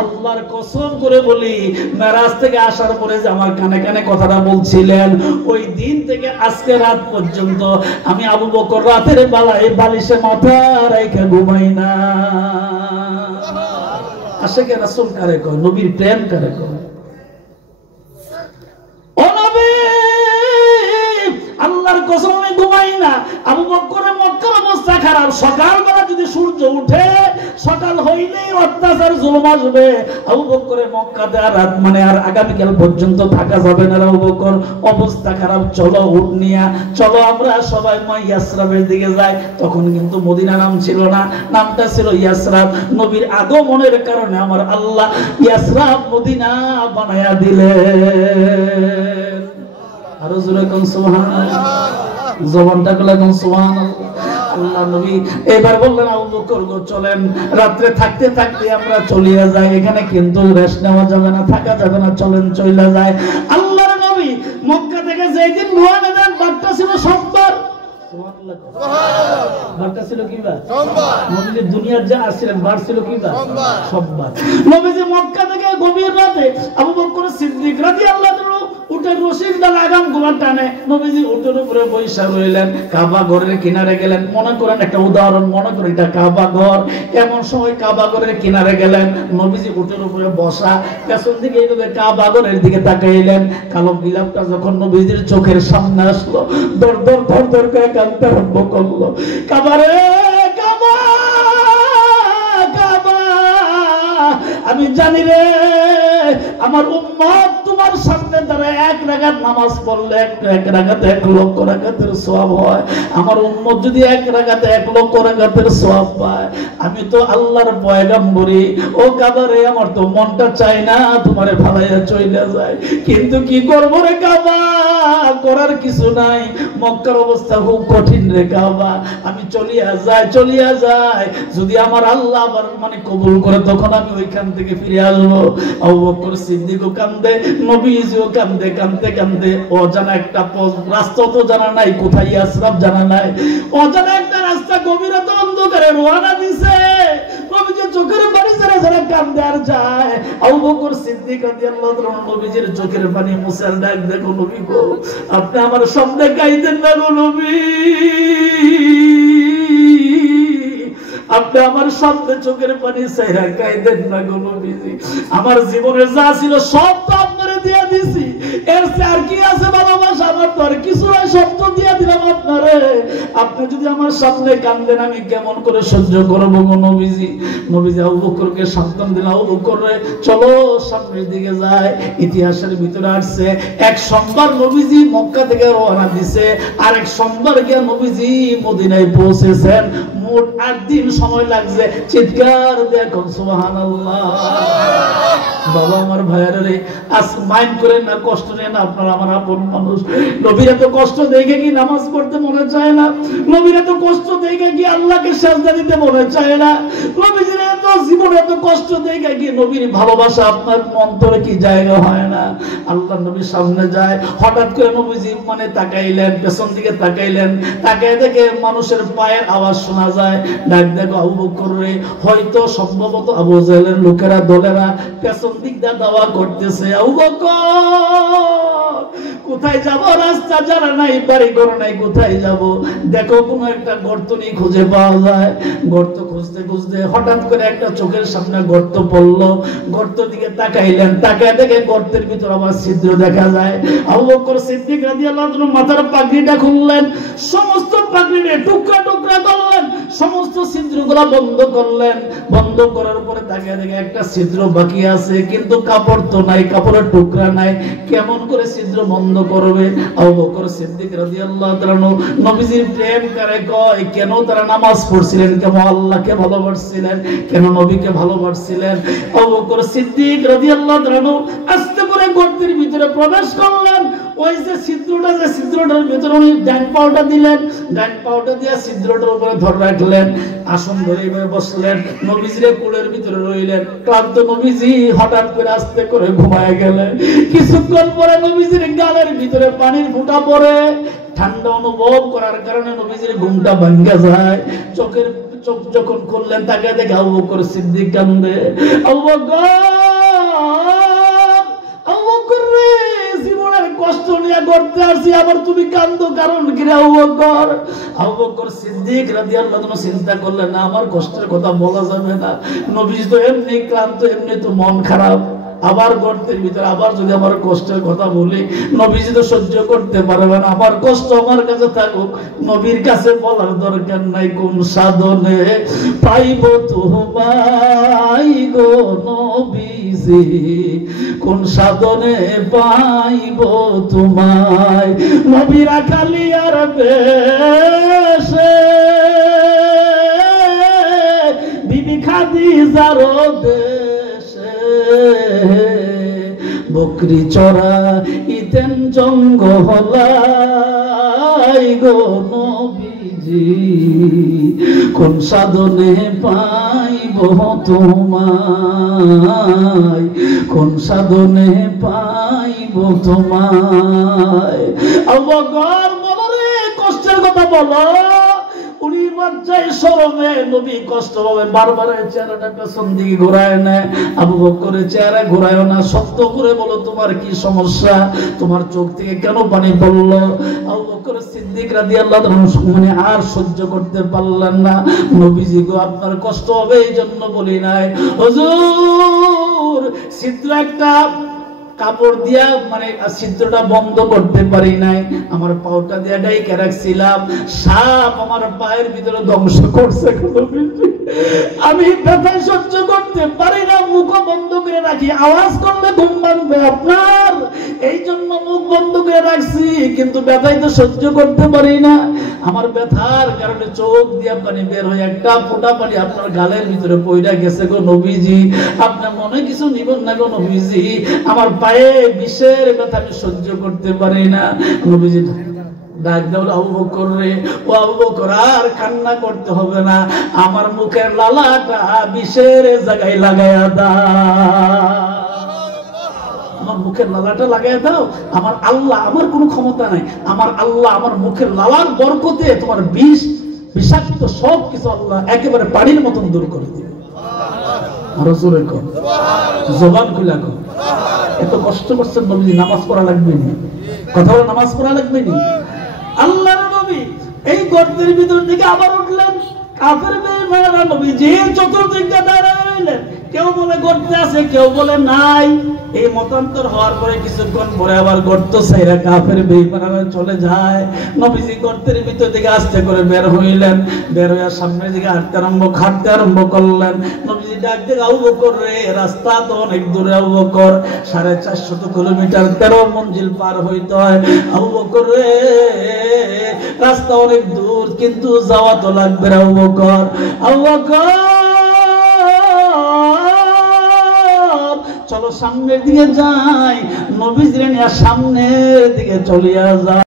আল্লাহর কসম করে বলি, মেরাজ থেকে আসার পরে যে আমার কানে কানে কথাটা বলছিলেন, ওই দিন থেকে আজকে রাত পর্যন্ত আমি আবু বকর রাতের বেলায় বালিশে মাথা রেখে ঘুমাই না। আশিকে রাসূল কারে কয়, নবীর প্রেম কারে কয়? ও নবী, আল্লাহর কসম আমি ঘুমাই না। আবু বকরের মক্কার অবস্থা খারাপ, সকালবেলা যদি সূর্য উঠে, সকাল হইলেই অত্যাচার জুলুম আসবে। আবু বকরের মক্কাতে আর রাত মানে আর আগামীকাল পর্যন্ত থাকা যাবে না। আবু বকর অবস্থা খারাপ, চলো উট নিয়া, চলো আমরা সবাই ইয়াসরাবের দিকে যাই। তখন কিন্তু মদিনা নাম ছিল না, নামটা ছিল ইয়াসরাব। নবীর আগমনের কারণে আমার আল্লাহ ইয়াসরাব মদিনা বানায়া দিলেন। আরো জোরে কোন সুবহানাল্লাহ, জবানটা খুলে কোন সুবহানাল্লাহ। আল্লাহ নবী এবার বললেন, আবু বকর গো, চলেন, রাত্রে থাকতে থাকতে আমরা চলিয়ে যাই, এখানে কিন্তু রেস্ট নেওয়া যাবে না, থাকা যাবে না, চলেন চলে যায়। আল্লাহর নবী মক্কা থেকে যেই দিন রওনা দেন, বারটা ছিল সোমবার। সুবহানাল্লাহ, বারটা ছিল কি বার? সোমবার। নবীজি দুনিয়ার যা আসছিলেন, বার ছিল কি বার? সোমবার। নবীজি মক্কা থেকে গভীর রাতে আবু বকর সিদ্দিক রাদিয়াল্লাহু তাআলা উটের রশির দা লাগাম গোলা টানে, নবীজি উটের উপরে বসে রইলেন, কাবা ঘরের কিনারে গেলেন। মনে করেন একটা উদাহরণ, মনে করেন এটা কাবা ঘর, এমন সময় কাবা ঘরের কিনারে গেলেন, নবীজি উটের উপরে বসা, পেছন দিকে এইভাবে কাবা ঘরের দিকে তাকাইলেন। কালো বিলাপটা যখন নবীজির চোখের সামনে আসলো, দর দর ধর ধর করে কাঁদতে আরম্ভ করলো, কাবা রে কাবা, কাবা, আমি জানি রে আমার উম্মত তোমার আল্লাহর সামনে দাঁড়ায় 1 রাকাত নামাজ পড়লে 1 রাকাতে 1 লক্ষ রাকাতের সওয়াব হয়। আমার উম্মত যদি 1 রাকাতে 1 লক্ষ রাকাতের সওয়াব পায়, আমি তো আল্লাহর পয়গম্বরী। ও কাবারে, আমার তো মনটা চায় না তোমারে ফালাইয়া চলে যায়, কিন্তু কি করব রে কাবা, করার কিছু নাই। মক্কার অবস্থা খুব কঠিন রে কাবা, আমি চলিয়া যাই। যদি আমার আল্লাহ আবার মানে কবুল করে, তখন আমি ওইখান থেকে ফিরে আসবো। আবু বকর সিদ্দিকও কান্দে, নবীজিও কান্দে। কান্দতে অজানা একটা রাস্তা তো জানা নাই, কোথায় আশ্রম জানা নাই, অজানা একটা রাস্তা গভীরতা অন্ধকারে রওনা দিছে। নবীজি চোখের পানি ঝরা কান্দে আর যায়। আবু বকর সিদ্দিক রাদিয়াল্লাহু তাআলা নবীজির চোখের পানি মুছার ডাক, দেখো নবী গো, আপনি আমার সামনে কাঁদেন না গো নবী, আপনি আমার সামনে চোখের পানি ছাইরা কাঁদেন না গো নবীজি। আমার জীবনে যা ছিল সব তো আপনারে দিয়া দিছি, এর চেয়ে আর কি আছে ভালোবাসা? আমার তো আর কিছু নাই, সব তো দিয়া দিলাম আপনারে। আপনি যদি আমার সামনে কাঁদেন, আমি কেমন করে সহ্য করব গো নবীজি? নবীজি আবু বকরকে সান্ত্বনা দিলেন, আবু বকর রে চলো সামনের দিকে যায়। ইতিহাসের ভিতরে আসছে, 1 সোমবার নবীজি মক্কা থেকে রওনা দিছে, আর 1 সোমবার গিয়ে নবীজি মদিনায় পৌঁছেছেন। মোট 8 দিন সময় লাগছে। চিৎকার দেখুন সুবহানাল্লাহ। বাবা আমার ভাইয়েরা রে, আজ মাইন্ড করেন না, কষ্ট নেন না, আপনারা আমার আপন মানুষ। নবীরা তো কষ্ট দেখে কি নামাজ পড়তে মনে চায় না? নবীরা তো কষ্ট দেখে কি আল্লাহকে সিজদা দিতে মনে চায় না? নবীজিরা তো জীবনে এত কষ্ট দেখে কি নবীর ভালোবাসা আপনার অন্তরে কি জায়গা হয় না? আল্লাহ নবীর সামনে যায়, হঠাৎ করে নবীজি মানে তাকাইলেন, পেছন দিকে তাকাইলেন, তাকায় দেখে মানুষের পায়ের আওয়াজ শোনা যায়। ডাক দেখো আবু বকর রে, হয়তো সম্ভবত আবু জাহেলের লোকেরা দলেরা পেছন দিক দিয়ে দাওয়া করতেছে, আবু বকর কোথায় যাব, রাস্তা জানা নাই, বাড়ি ঘর নাই, কোথায় যাব? দেখো কোনো একটা গর্তনি খুঁজে পাওয়া যায়। গর্ত খুঁজতে খুঁজতে হঠাৎ করে একটা চোখের সামনে গর্ত পড়লো। গর্তের দিকে তাকাইলেন, তাকায় দেখে গর্তের ভিতর আবার ছিদ্র দেখা যায়। আবু বকর সিদ্দিক রাদিয়াল্লাহু আনহু মাথার পাগড়িটা খুললেন, সমস্ত পাগড়িতে টুকরা টুকরা করলেন, সমস্ত ছিদ্রগুলো বন্ধ করলেন। বন্ধ করার পরে তাকায় দেখে একটা ছিদ্র বাকি আছে, কিন্তু কাপড় তো নাই, কাপড়ের টুকরা নাই, কেমন করে ছিদ্র বন্ধ করবে? আবু বকর সিদ্দিক রাদিয়াল্লাহু তাআলা নবীজির প্রেম করে কয়, কেন তারা নামাজ পড়ছিলেন, কেন আল্লাহকে ভালোবাসছিলেন, কেন নবীকে ভালোবাসছিলেন? আবু বকর সিদ্দিক রাদিয়াল্লাহু তাআলা আস্তে করে গর্তের ভিতরে প্রবেশ করলেন। ওই যে ছিদ্রটার ভিতরে উনি ডান পাওটা দিলেন, ডান পাওটা দিয়ে ছিদ্রটার উপরে ধরে রাখলেন, আসন ধরে বসলেন, নবীজির কোলের ভিতরে রইলেন। ক্লান্ত নবীজি হঠাৎ করে আস্তে করে ঘুমায় গেলেন। কিছুক্ষণ পরে নবীজির গালের ভিতরে পানির ফোঁটা পড়ে। ঠান্ডা অনুভব করার কারণে নবীজির ঘুমটা ভাঙা যায়। চোখ যখন খুললেন, তাকে দেখে আবু বকর সিদ্দিক কান্দে। আবু বকর রে, জীবনের কষ্ট নিয়ে করতে আসি, আবার তুমি কান্দো কারণ কি রে আবু বকর? আবু বকর সিদ্দিক রাদিয়াল্লাহু আনহু চিন্তা করলেন, না আমার কষ্টের কথা বলা যাবে না। নবীজি তো এমনি ক্লান্ত, এমনি তো মন খারাপ, আবার গর্তের ভিতরে আবার যদি আমার কষ্টের কথা বলি, নবীজি তো সহ্য করতে পারবেন। আমার কষ্ট আমার কাছে থাকুক, নবীর কাছে বলার দরকার নাই। কোন সাধনে পাইব তোমায় গো নবীজি, কোন সাধনে পাইব তোমায়, নবীরা খালি আর বেশে বিবি খাদিজার দেশে বকরি চড়া ইতেন জঙ্গলাই গো নবীজি, কোন সাধনে পাইব তোমায়, কোন সাধনে পাইব তোমায়। আবু বকর বলো রে, কষ্টের কথা বলো। উনি লজ্জায় শরমে নবী কষ্ট পাবে, বারবার চেহারাটা পেছন দিকে ঘোরায় নেয়। আবু বকরের চেহারা ঘোরায় না, সত্য করে বলো তোমার কি সমস্যা, তোমার চোখ থেকে কেন পানি পড়লো? আবু বকর সিদ্দিক রাদিয়াল্লাহু তাআলা মানে আর সহ্য করতে পারলেন না। নবীজি গো, আপনার কষ্ট হবে এই জন্য বলি নাই হুজুর, ছিদ্র একটা কাপড় দিয়া মানে ছিদ্রটা বন্ধ করতে পারি নাই, আমার পাউটা দিয়া ঢেকে রাখছিলাম, সাপ আমার পায়ের ভিতরে ধ্বংস করছে। আমি ব্যথায় সহ্য করতে পারি না, মুখ বন্ধ করে রাখি, আওয়াজ করলে ঘুম ভাঙবে আপনার, এই জন্য মুখ বন্ধ করে রাখছি, কিন্তু ব্যথায় তো সহ্য করতে পারি না। আমার ব্যথার কারণে চোখ দিয়া পানি বের হয়ে একটা ফোঁটা পানি আপনার গালের ভিতরে পইড়া গেছে গো নবীজি, আপনার মনে কিছু নিবেন না গো নবীজি, আমার পায়ে বিষের ব্যথা আমি সহ্য করতে পারি না। নবীজি ডাক দাও, আবু বকর রে, ও আবু বকর আর কান্না করতে হবে না, আমার মুখের লালাটা বিষের জায়গায় লাগায়া দাও, আমার মুখের লালাটা লাগায়া দাও, আমার আল্লাহ, আমার কোনো ক্ষমতা নাই, আমার আল্লাহ আমার মুখের লালার বরকতে তোমার বিষ বিষাক্ত সব কিছু আল্লাহ একেবারে পানির মতন দূর করে দিবে। আরো জোরে কর, জবান খুলে কর। এত কষ্ট করছেন নবী, নামাজ পড়া লাগবে না, কথা বলে নামাজ পড়া লাগবে না। আল্লাহর নবী এই গর্তের ভিতর থেকে আবার উঠলেন, কাফের বেঈমানরা নবীজির চতুর্দিকে দাঁড়ায় রইলেন, কেউ বলে গর্তে আছে, কেউ বলে নাই। এই মতান্তর হওয়ার পরে কিছুক্ষণ পরে আবার গর্ত ছাইরা কাফের বেঈমানরা চলে যায়। নবীজি গর্তের ভিতর থেকে আস্তে করে বের হইলেন, বের হইয়া সামনের দিকে হাঁটতে আরম্ভ করলেন। নবীজি ডাক দিয়ে, আবু বকর রে, রাস্তা তো অনেক দূরে আবু বকর, 450 কিলোমিটার 13 মঞ্জিল পার হইতে হয়। আবু বকর রে, রাস্তা অনেক দূর, কিন্তু যাওয়া তো লাগবে রে আবু বকর। আবু বকর চলো সামনের দিকে যাই, নবীজির নিয়ে সামনের দিকে চলিয়া যায়।